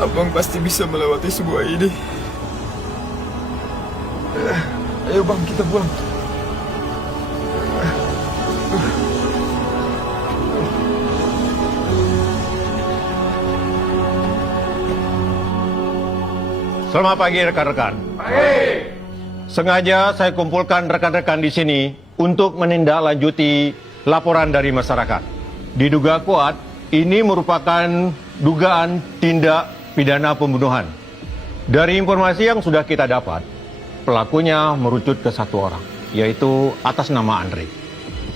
abang pasti bisa melewati semua ini. Ayo bang, kita pulang. Selamat pagi rekan-rekan. Pagi. Sengaja saya kumpulkan rekan-rekan di sini untuk menindaklanjuti laporan dari masyarakat. Diduga kuat, ini merupakan dugaan tindak pidana pembunuhan. Dari informasi yang sudah kita dapat, pelakunya merucut ke satu orang, yaitu atas nama Andre.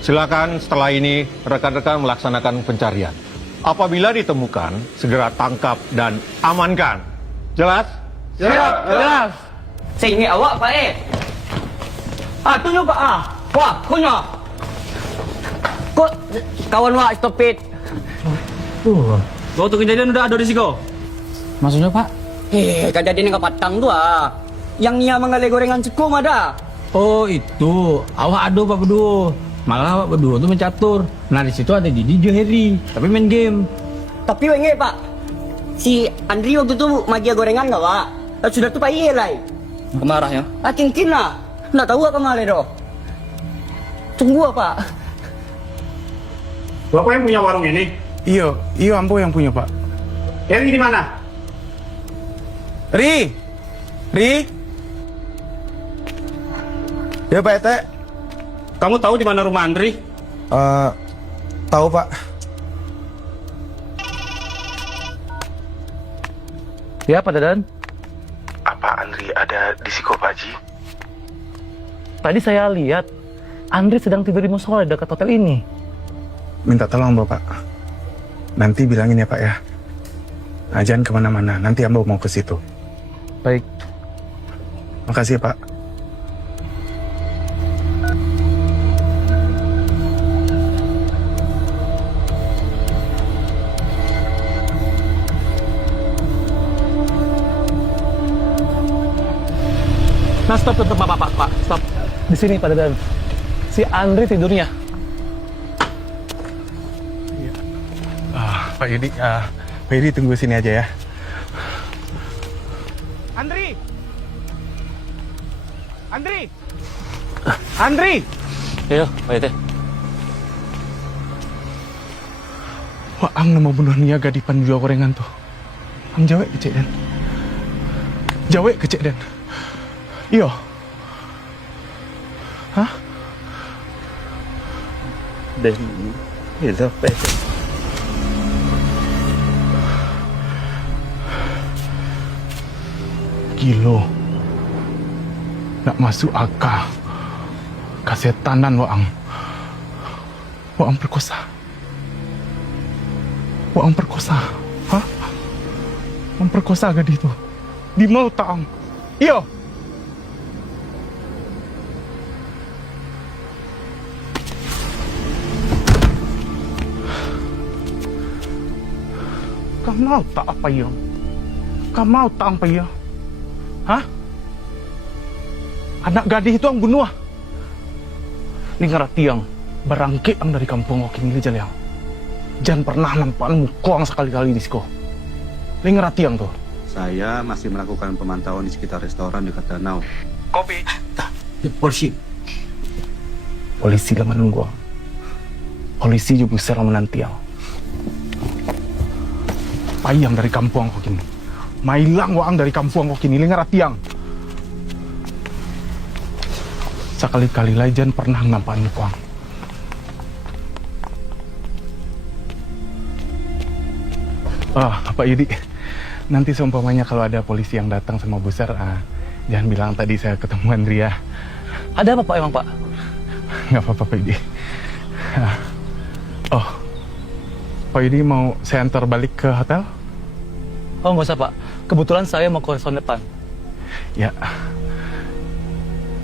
Silakan setelah ini rekan-rekan melaksanakan pencarian. Apabila ditemukan, segera tangkap dan amankan. Jelas? Siap, jelas. Saya ingat awak, Pak tunjuk, Pak. Wah, kunyah. Kok kawan wak stop it. Waktu kejadian udah ada di Siko. Maksudnya, Pak? Kejadian yang patang tu Yang Nia mengalih gorengan cukup ada. Oh, itu. Awak ado Pak berdua. Malah awak berdua tuh mencatur. Nah, di situ ada Didi Joheri, tapi main game. Tapi wenge, Pak. Si Andri waktu itu magia gorengan enggak, Pak? Sudah tu Pak Iye lah. Kemarahnya? Kin lah. Nak tahu apa malah doh? Tunggu apa? Bapak yang punya warung ini? Iyo ambo yang punya, Pak. Eri di mana? Ri. Ya, Pak Ete. Kamu tahu di mana rumah Andri? Tahu, Pak. Ya, Pak Dadan. Apa Andri ada di Siko, Pak Haji? Tadi saya lihat Andri sedang tidur di musola dekat hotel ini. Minta tolong, Bapak. Nanti bilangin ya, Pak ya. Nah, jangan kemana-mana. Nanti Ambo mau ke situ. Baik. Makasih, Pak. Nah, stop, Pak. Stop. Di sini, Pak Dadan. Si Andri tidurnya. Pak Yudi tunggu sini aja ya. Andri! Iya, Pak Ete. Wah, ang nama bunuh niaga di penjual gorengan tuh. Ang jawek kecek den. Iyo. Hah? Dan itu Pak Ete. Gilo. Nak masuk akal. Kasetanan Waang perkosa. Hah? Memperkosa gadis itu. Di mau taang. Iyo. Kamu mau tak apa ya? Kamu mau tak apa ya? Hah? Anak gadis itu ang bunuh. Ini ngerti yang barangke ang dari kampung Okin ini Jaliang. Jangan pernah nampak mukoang sekali-kali di siko. Ini ngerti yang tuh. Saya masih melakukan pemantauan di sekitar restoran dekat danau. Kopi. Polisi lah menunggu. Polisi juga besar menanti yang. Payang dari kampung Okin. Mailang waang dari kampung Okin ini ngerti yang. Sekali-kali lajan pernah nampak mukoang. Pak Yudi, nanti seumpamanya kalau ada polisi yang datang sama besar, jangan bilang tadi saya ketemu Andria. Ada apa Pak emang Pak? Nggak apa-apa Pak Yudi. Pak Yudi mau saya antar balik ke hotel? Oh nggak usah Pak, kebetulan saya mau ke restoran depan. Ya,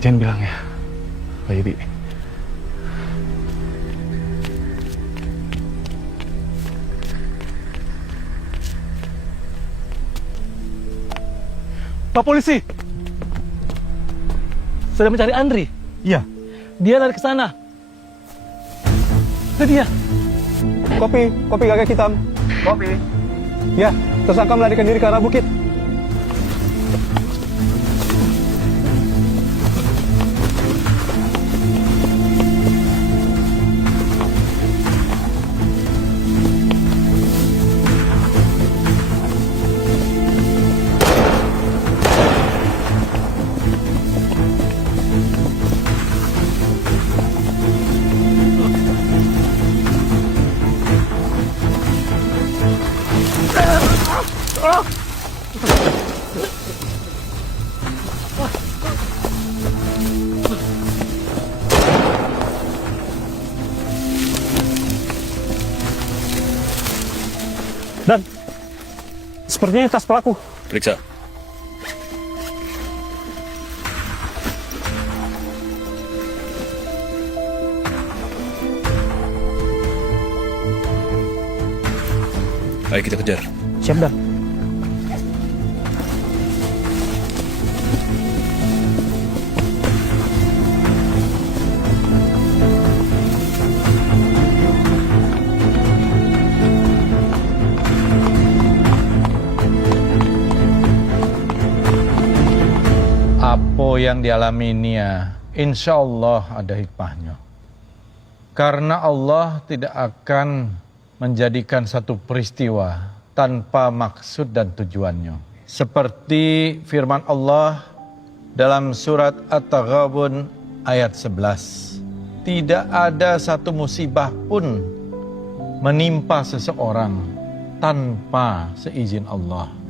jangan bilang ya, Pak Yudi. Pak polisi, sedang mencari Andri. Iya. Dia lari ke sana. Itu dia. Kopi kakek hitam. Kopi. Ya, tersangka melarikan diri ke arah bukit. Dan sepertinya tas pelaku. Periksa. Ayo kita kejar. Siap, Dan. Apa yang dialami Nia, insya Allah ada hikmahnya. Karena Allah tidak akan menjadikan satu peristiwa tanpa maksud dan tujuannya. Seperti firman Allah dalam surat At-Taghabun ayat 11. Tidak ada satu musibah pun menimpa seseorang tanpa seizin Allah.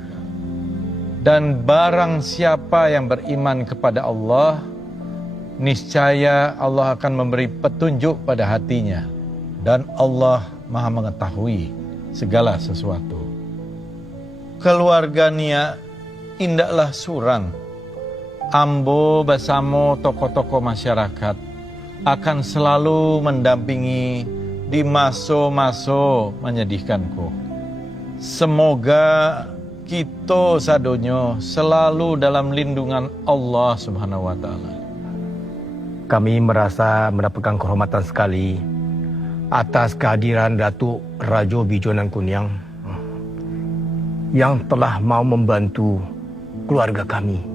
Dan barang siapa yang beriman kepada Allah, niscaya Allah akan memberi petunjuk pada hatinya. Dan Allah Maha mengetahui segala sesuatu. Keluarga Nia indaklah surang. Ambo bersama tokoh-tokoh masyarakat akan selalu mendampingi di masa-masa menyedihkanku. Semoga kita sadonyo selalu dalam lindungan Allah Subhanahu wa taala. Kami merasa mendapatkan kehormatan sekali atas kehadiran Datuk Rajo Bijonan Kuniang yang telah mau membantu keluarga kami.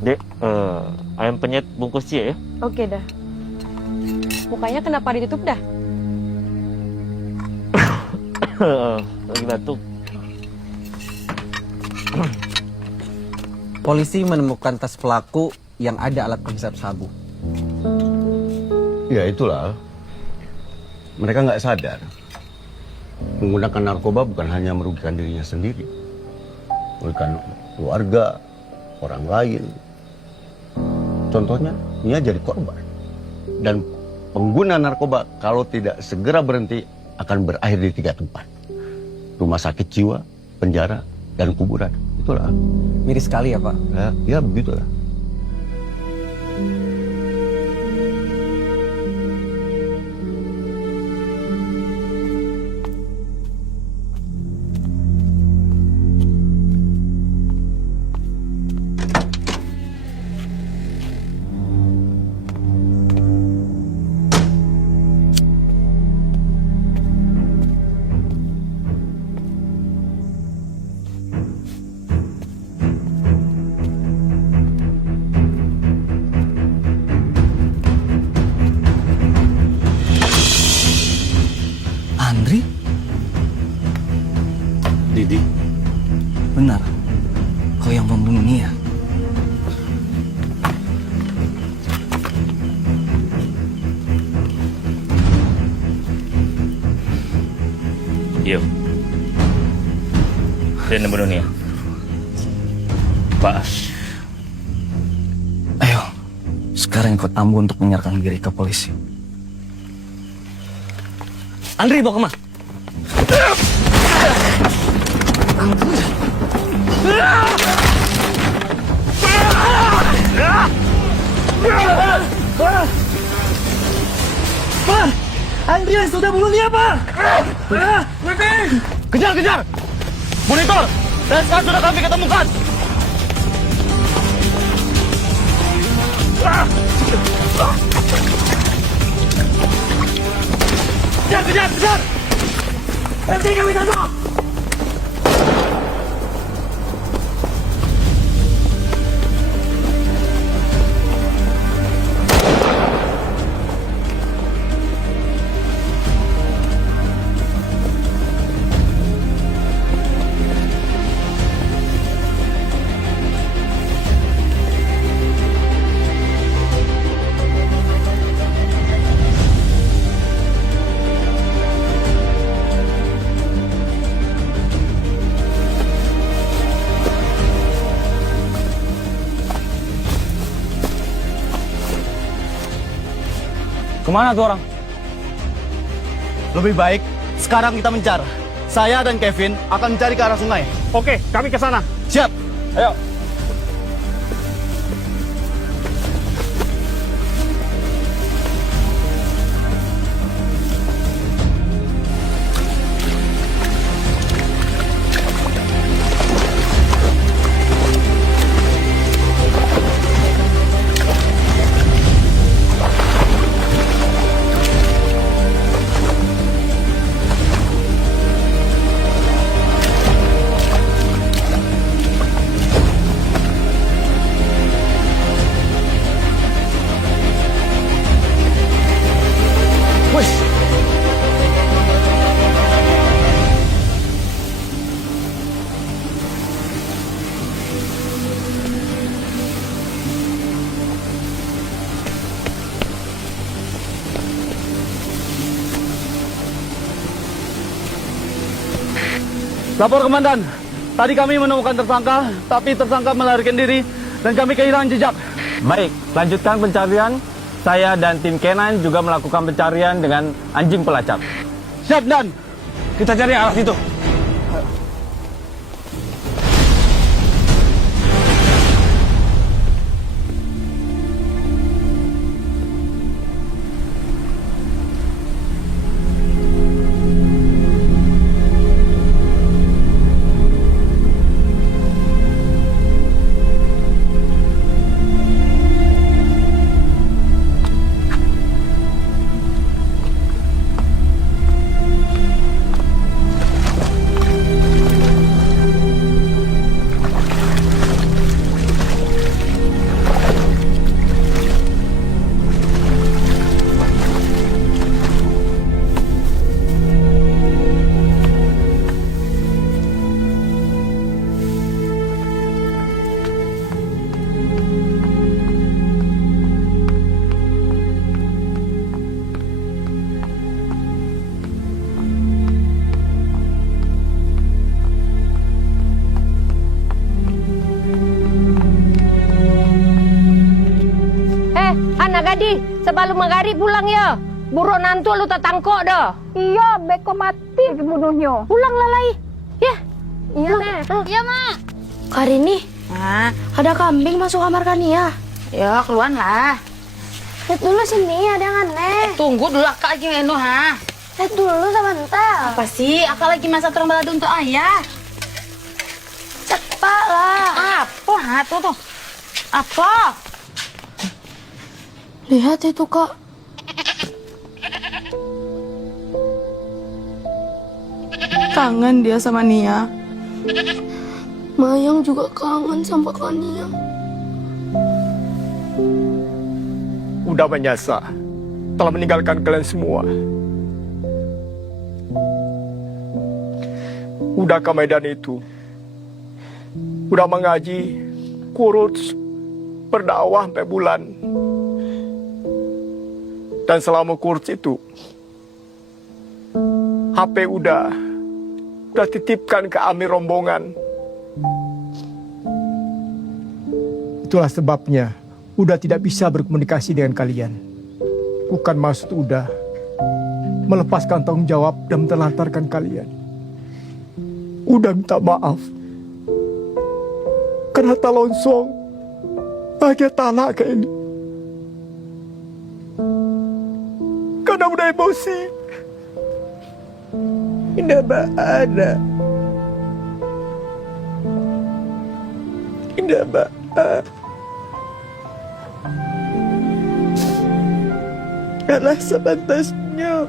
Dek, ayam penyet bungkus cie ya? Oke dah. Mukanya kenapa ditutup dah? Lagi batuk. Polisi menemukan tas pelaku yang ada alat penghisap sabu. Ya itulah. Mereka nggak sadar. Menggunakan narkoba bukan hanya merugikan dirinya sendiri. Merugikan keluarga, orang lain. Contohnya, Nia jadi korban. Dan pengguna narkoba kalau tidak segera berhenti akan berakhir di 3 tempat. Rumah sakit jiwa, penjara, dan kuburan. Itulah. Miris sekali ya Pak? Ya begitulah. Andri? Didi. Benar. Kau yang membunuh Nia. Iya. Saya yang membunuh Nia. Pak. Ayo, sekarang ikut Ambo untuk menyerahkan diri ke polisi. Andri bawa kemana? Pak! Andrian sudah bunuh dia, Pak! Kejar, kejar! Monitor! SK sudah kami ketemukan! Kejar, kejar, kejar! Nanti kami tangkap! Kemana tuh orang? Lebih baik sekarang kita mencar. Saya dan Kevin akan mencari ke arah sungai. Oke, kami ke sana. Siap. Ayo. Lapor komandan. Tadi kami menemukan tersangka, tapi tersangka melarikan diri dan kami kehilangan jejak. Baik, lanjutkan pencarian. Saya dan tim K9 juga melakukan pencarian dengan anjing pelacak. Siap, Dan. Kita cari arah situ. Anak gadis, sebelum maghrib pulang ya. Buron nantu lu tak tangkok dah. Iya, beko mati dibunuhnya. Pulang lalai. Ya. Iya, Nek. Iya, Mak. Karini, ada kambing masuk kamar Kania. Ya, keluar lah. Lihat dulu sini, ada yang aneh. Tunggu dulu, Akak lagi ngenu, ha. Lihat dulu sebentar. Apa sih? Akak lagi masak terang balado untuk ayah. Cepat lah. Apa, ha? Tuh. Apa? Lihat itu, Kak. Kangen dia sama Nia. Mayang juga kangen sama Kania. Udah menyasa telah meninggalkan kalian semua. Udah ke Medan itu. Udah mengaji, kurus, berdakwah sampai bulan. Dan selama kurus itu, HP udah titipkan ke Amir rombongan. Itulah sebabnya udah tidak bisa berkomunikasi dengan kalian. Bukan maksud udah melepaskan tanggung jawab dan menelantarkan kalian. Udah minta maaf karena tak longsong bahagia tanah kayak ini. Karena udah emosi. Tidak ada. Tidak ada. Karena sepantasnya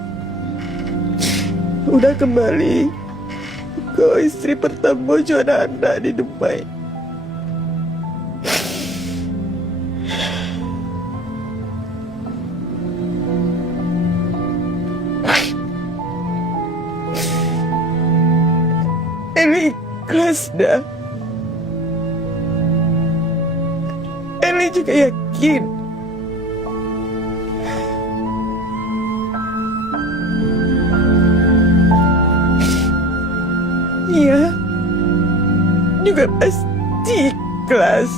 udah kembali ke istri pertama Jonanda di Dubai. Eli ikhlas dah. Eli juga yakin Nia juga pasti ikhlas.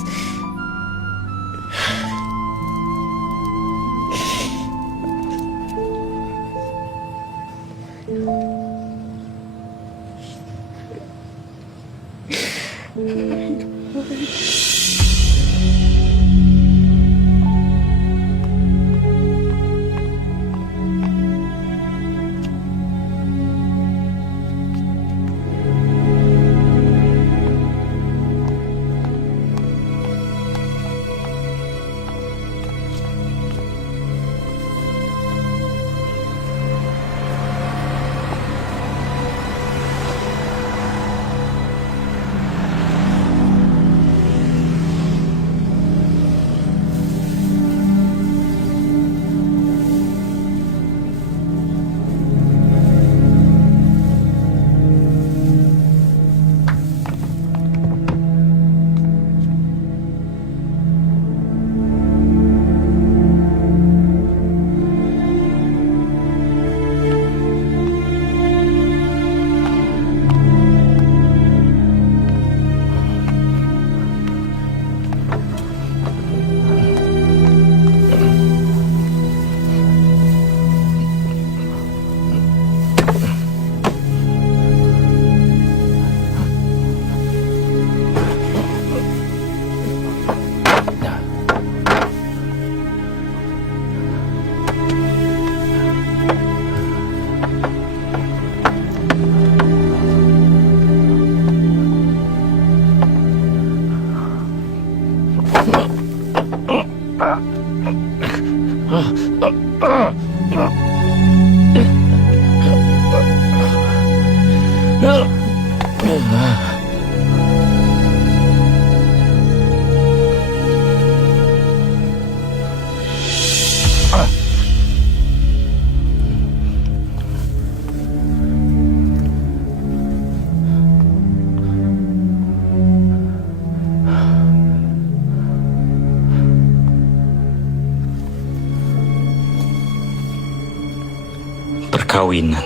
Perkawinan,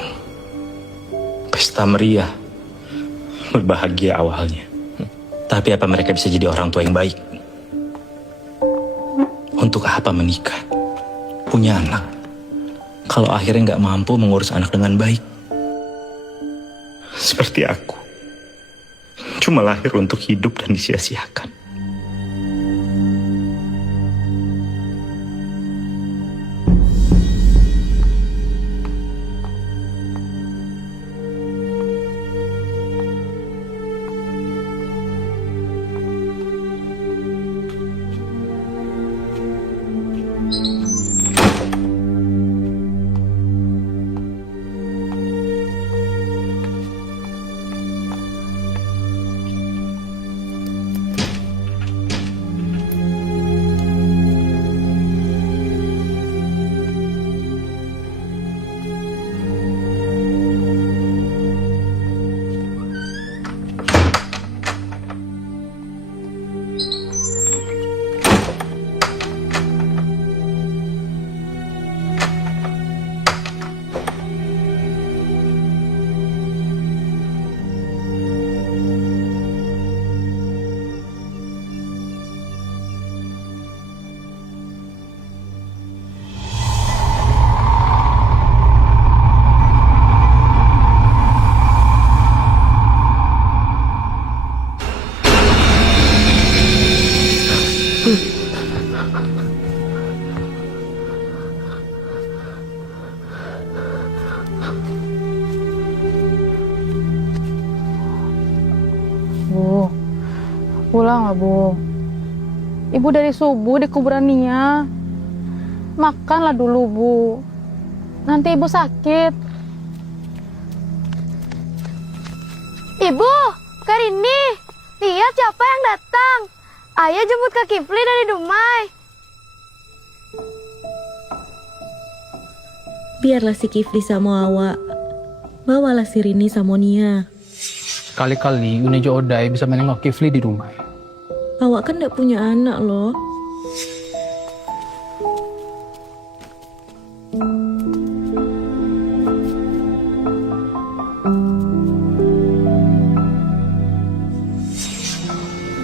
pesta meriah, berbahagia awalnya. Tapi apa mereka bisa jadi orang tua yang baik? Untuk apa menikah, punya anak, kalau akhirnya nggak mampu mengurus anak dengan baik? Seperti aku, cuma lahir untuk hidup dan disia-siakan. Bu, pulang lah Bu. Ibu dari subuh di kuburan Nia. Makanlah dulu Bu. Nanti ibu sakit. Ibu, Karini, lihat siapa yang datang. Ayah jemput Kak Kifli dari Dumai. Biarlah si Kifli sama Awak. Bawalah si Rini sama Nia. Kali-kali Unejo Odai bisa menengok Kifli di rumah. Awak kan gak punya anak loh.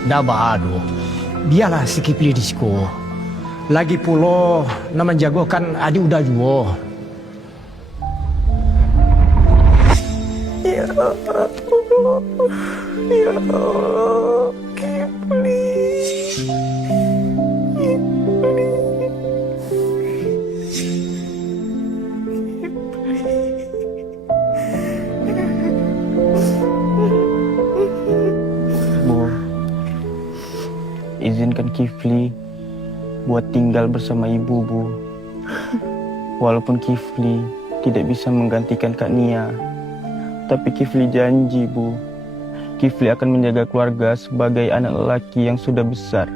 Dah bado. Biarlah si Kifli di siko. Lagi pula nama jago kan adik udah juo. Ya Allah, Kipli. Bu, izinkan Kifli buat tinggal bersama ibu, Bu. Walaupun Kifli tidak bisa menggantikan Kak Nia, tapi Kifli janji, Bu, Kifli akan menjaga keluarga sebagai anak lelaki yang sudah besar.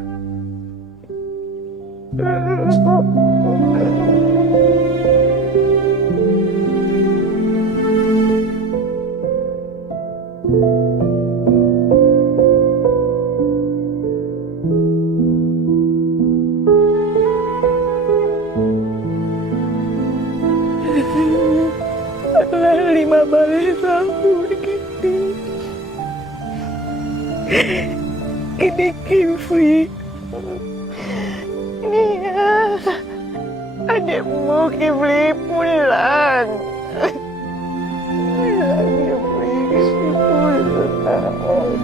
Adalah 5 baris tahun Kini Kifli. Nia, adikmu Kifli pulang. Pulang Kifli, Kifli pulang.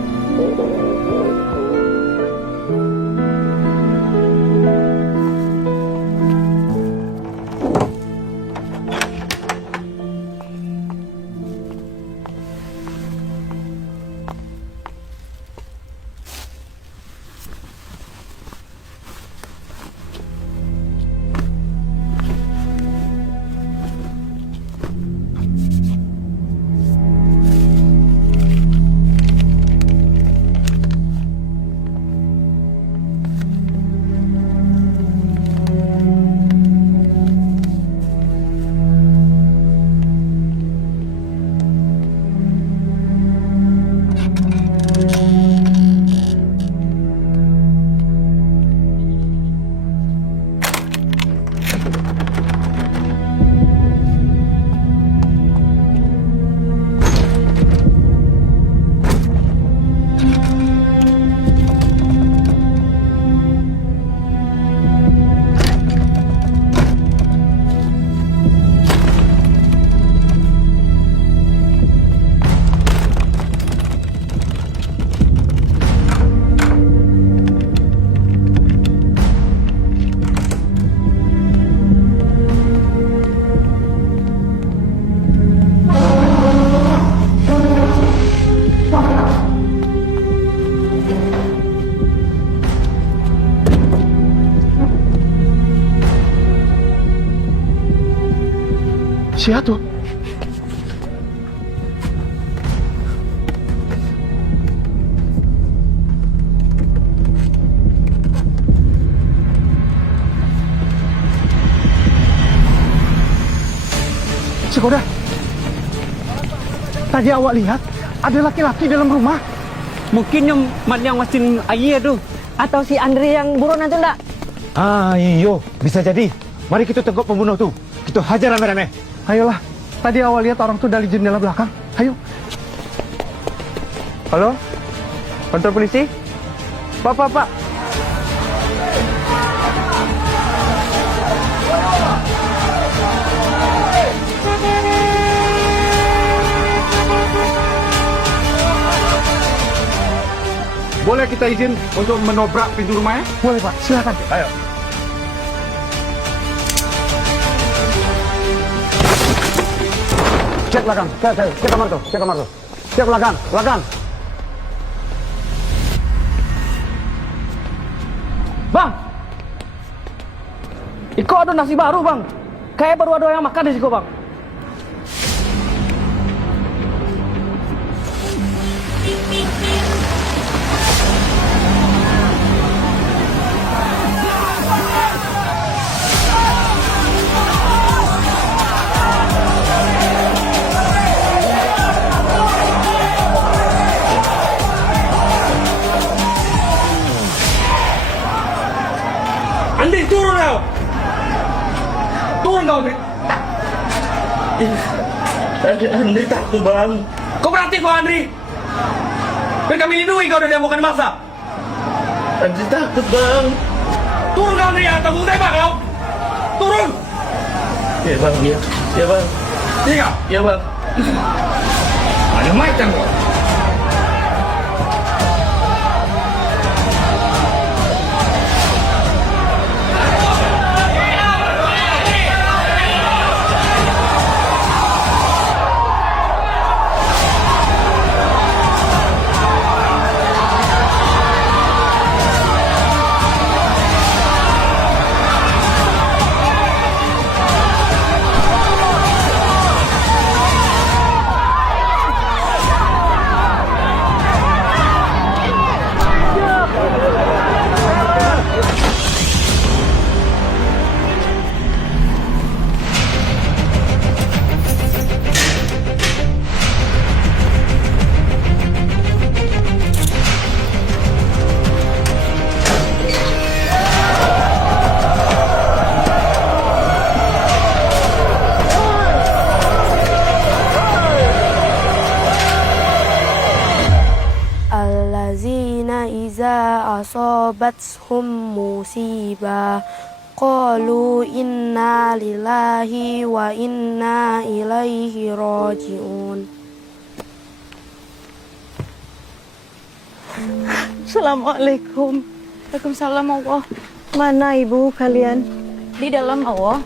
Siapa tuh? Sekoda, tadi awak lihat ada laki-laki dalam rumah. Mungkin yang masin ayah tuh. Atau si Andri yang buronan tuh enggak? Ah iyo, bisa jadi. Mari kita tangkap pembunuh tuh. Kita hajar rame-rame. Ayolah, tadi awal lihat orang tuh dari jendela belakang. Ayo. Halo? Kantor polisi? Pak. Boleh kita izin untuk menobrak pintu rumahnya? Boleh Pak, silakan. Ayo. Cek belakang, cek kamar tuh. Cek belakang. Bang! Iko ada nasi baru, Bang. Kayak baru ada yang makan di situ, Bang. Andri, turun kau! Turun kau, Andri! Andri takut, Bang. Kau berarti kau, Andri? Biar kami lindungi kau dari amukan masa. Andri takut, Bang. Turun kau, Andri, atau aku tembak kau! Turun! Ya, Bang, ya. Ya, Bang. Iya, Ya, Bang. Yang macam kau. Allazina iza asobatshum musibah qalu inna lillahi wa inna ilaihi raji'un. Assalamualaikum. Waalaikumsalam Allah. Mana ibu kalian? Di dalam Allah.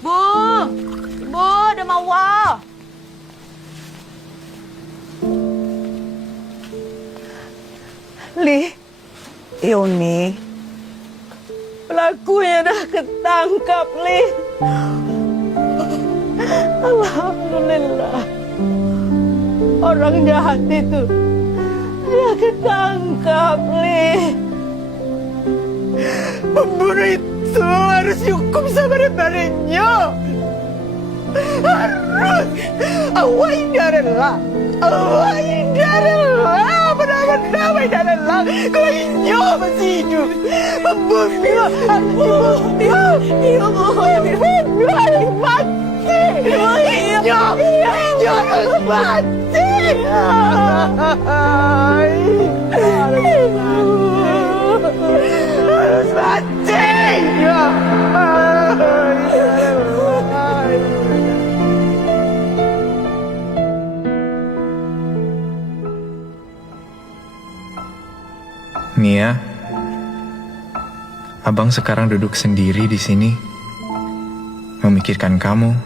Bu, ada mawa. Li, Yuni, pelakunya dah ketangkap, Li. Alhamdulillah. Orang jahat itu dia ketangkap, Li. Pembunuh itu harus dihukum sebenar-benarnya. Harus. Allah indarallah. Allah indarallah. Benar-benar indarallah. Kau inyo masih hidup. Pembunuh harus dihukum. Ya Allah. Harus mati. Inyo harus mati. Harus mati. Nia, abang sekarang duduk sendiri di sini, memikirkan kamu,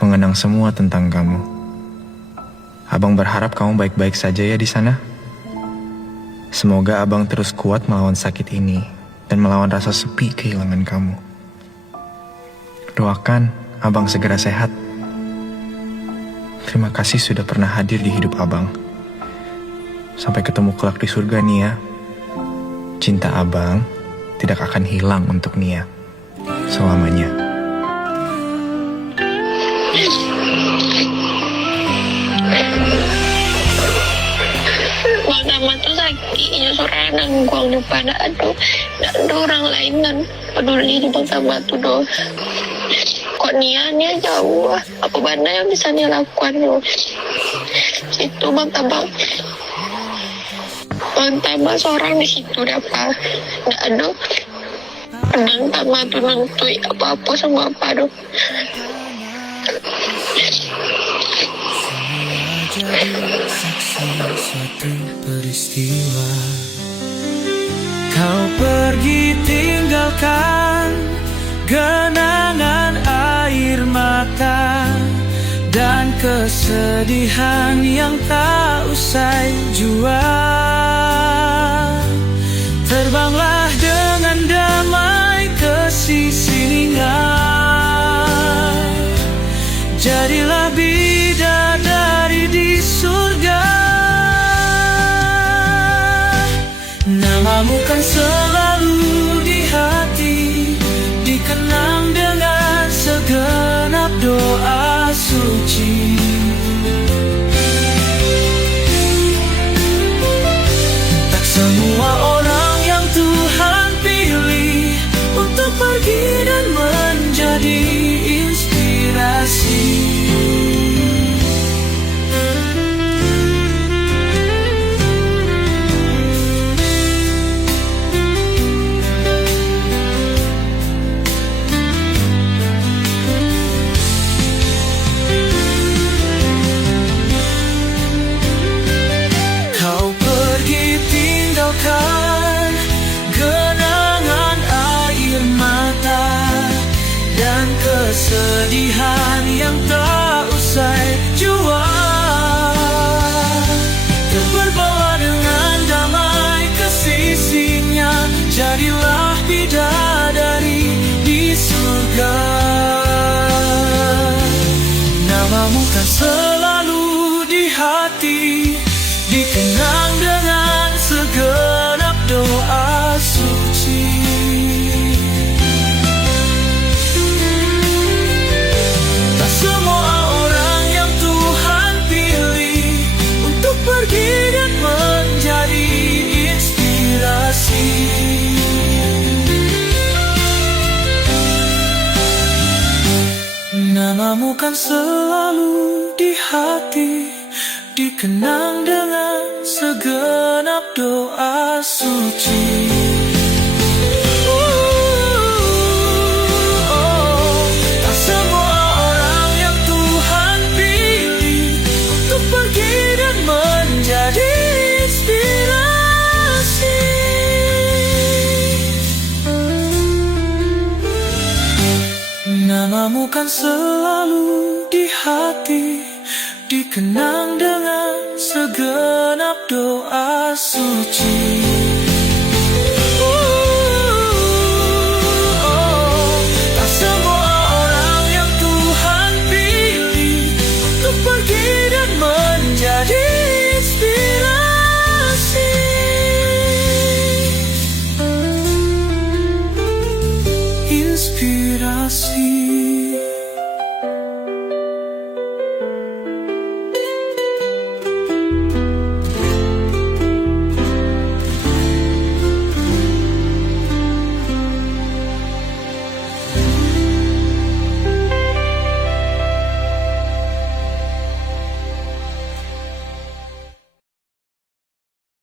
mengenang semua tentang kamu. Abang berharap kamu baik-baik saja ya di sana. Semoga abang terus kuat melawan sakit ini dan melawan rasa sepi kehilangan kamu. Doakan abang segera sehat. Terima kasih sudah pernah hadir di hidup abang. Sampai ketemu kelak di surga, Nia. Cinta abang tidak akan hilang untuk Nia selamanya. Mama tuh sakitnya sore nangguang depan aduh, ada orang lain kan peduli di Bang Tama tuh doh. Kok Nia jauh apa benda yang bisa Nia lakukan loh. Itu Bang Tama seorang di situ dapat nggak ada Bang Tama tuh nentui apa-apa sama apa doh. Suatu peristiwa kau pergi tinggalkan genangan air mata dan kesedihan yang tak usai jua. Terbanglah dengan damai ke sisi Nia. Jadilah bidadari di surga. Namamu kan selalu di hati, dikenang dengan segenap doa suci. Tak semua orang yang Tuhan pilih untuk pergi dan menjadi inspirasi. Namamu kan selalu di hati, dikenang dengan segenap doa suci. Tak semua orang yang Tuhan pilih untuk pergi dan menjadi inspirasi. Namamu kan selalu di hati, dikenang dengan segenap doa suci. Tak semua orang yang Tuhan pilih untuk pergi dan menjadi inspirasi. Namamu kan selalu di hati, dikenang dengan segenap doa suci. Tak semua orang yang Tuhan pilih untuk pergi dan menjadi inspirasi. Inspirasi.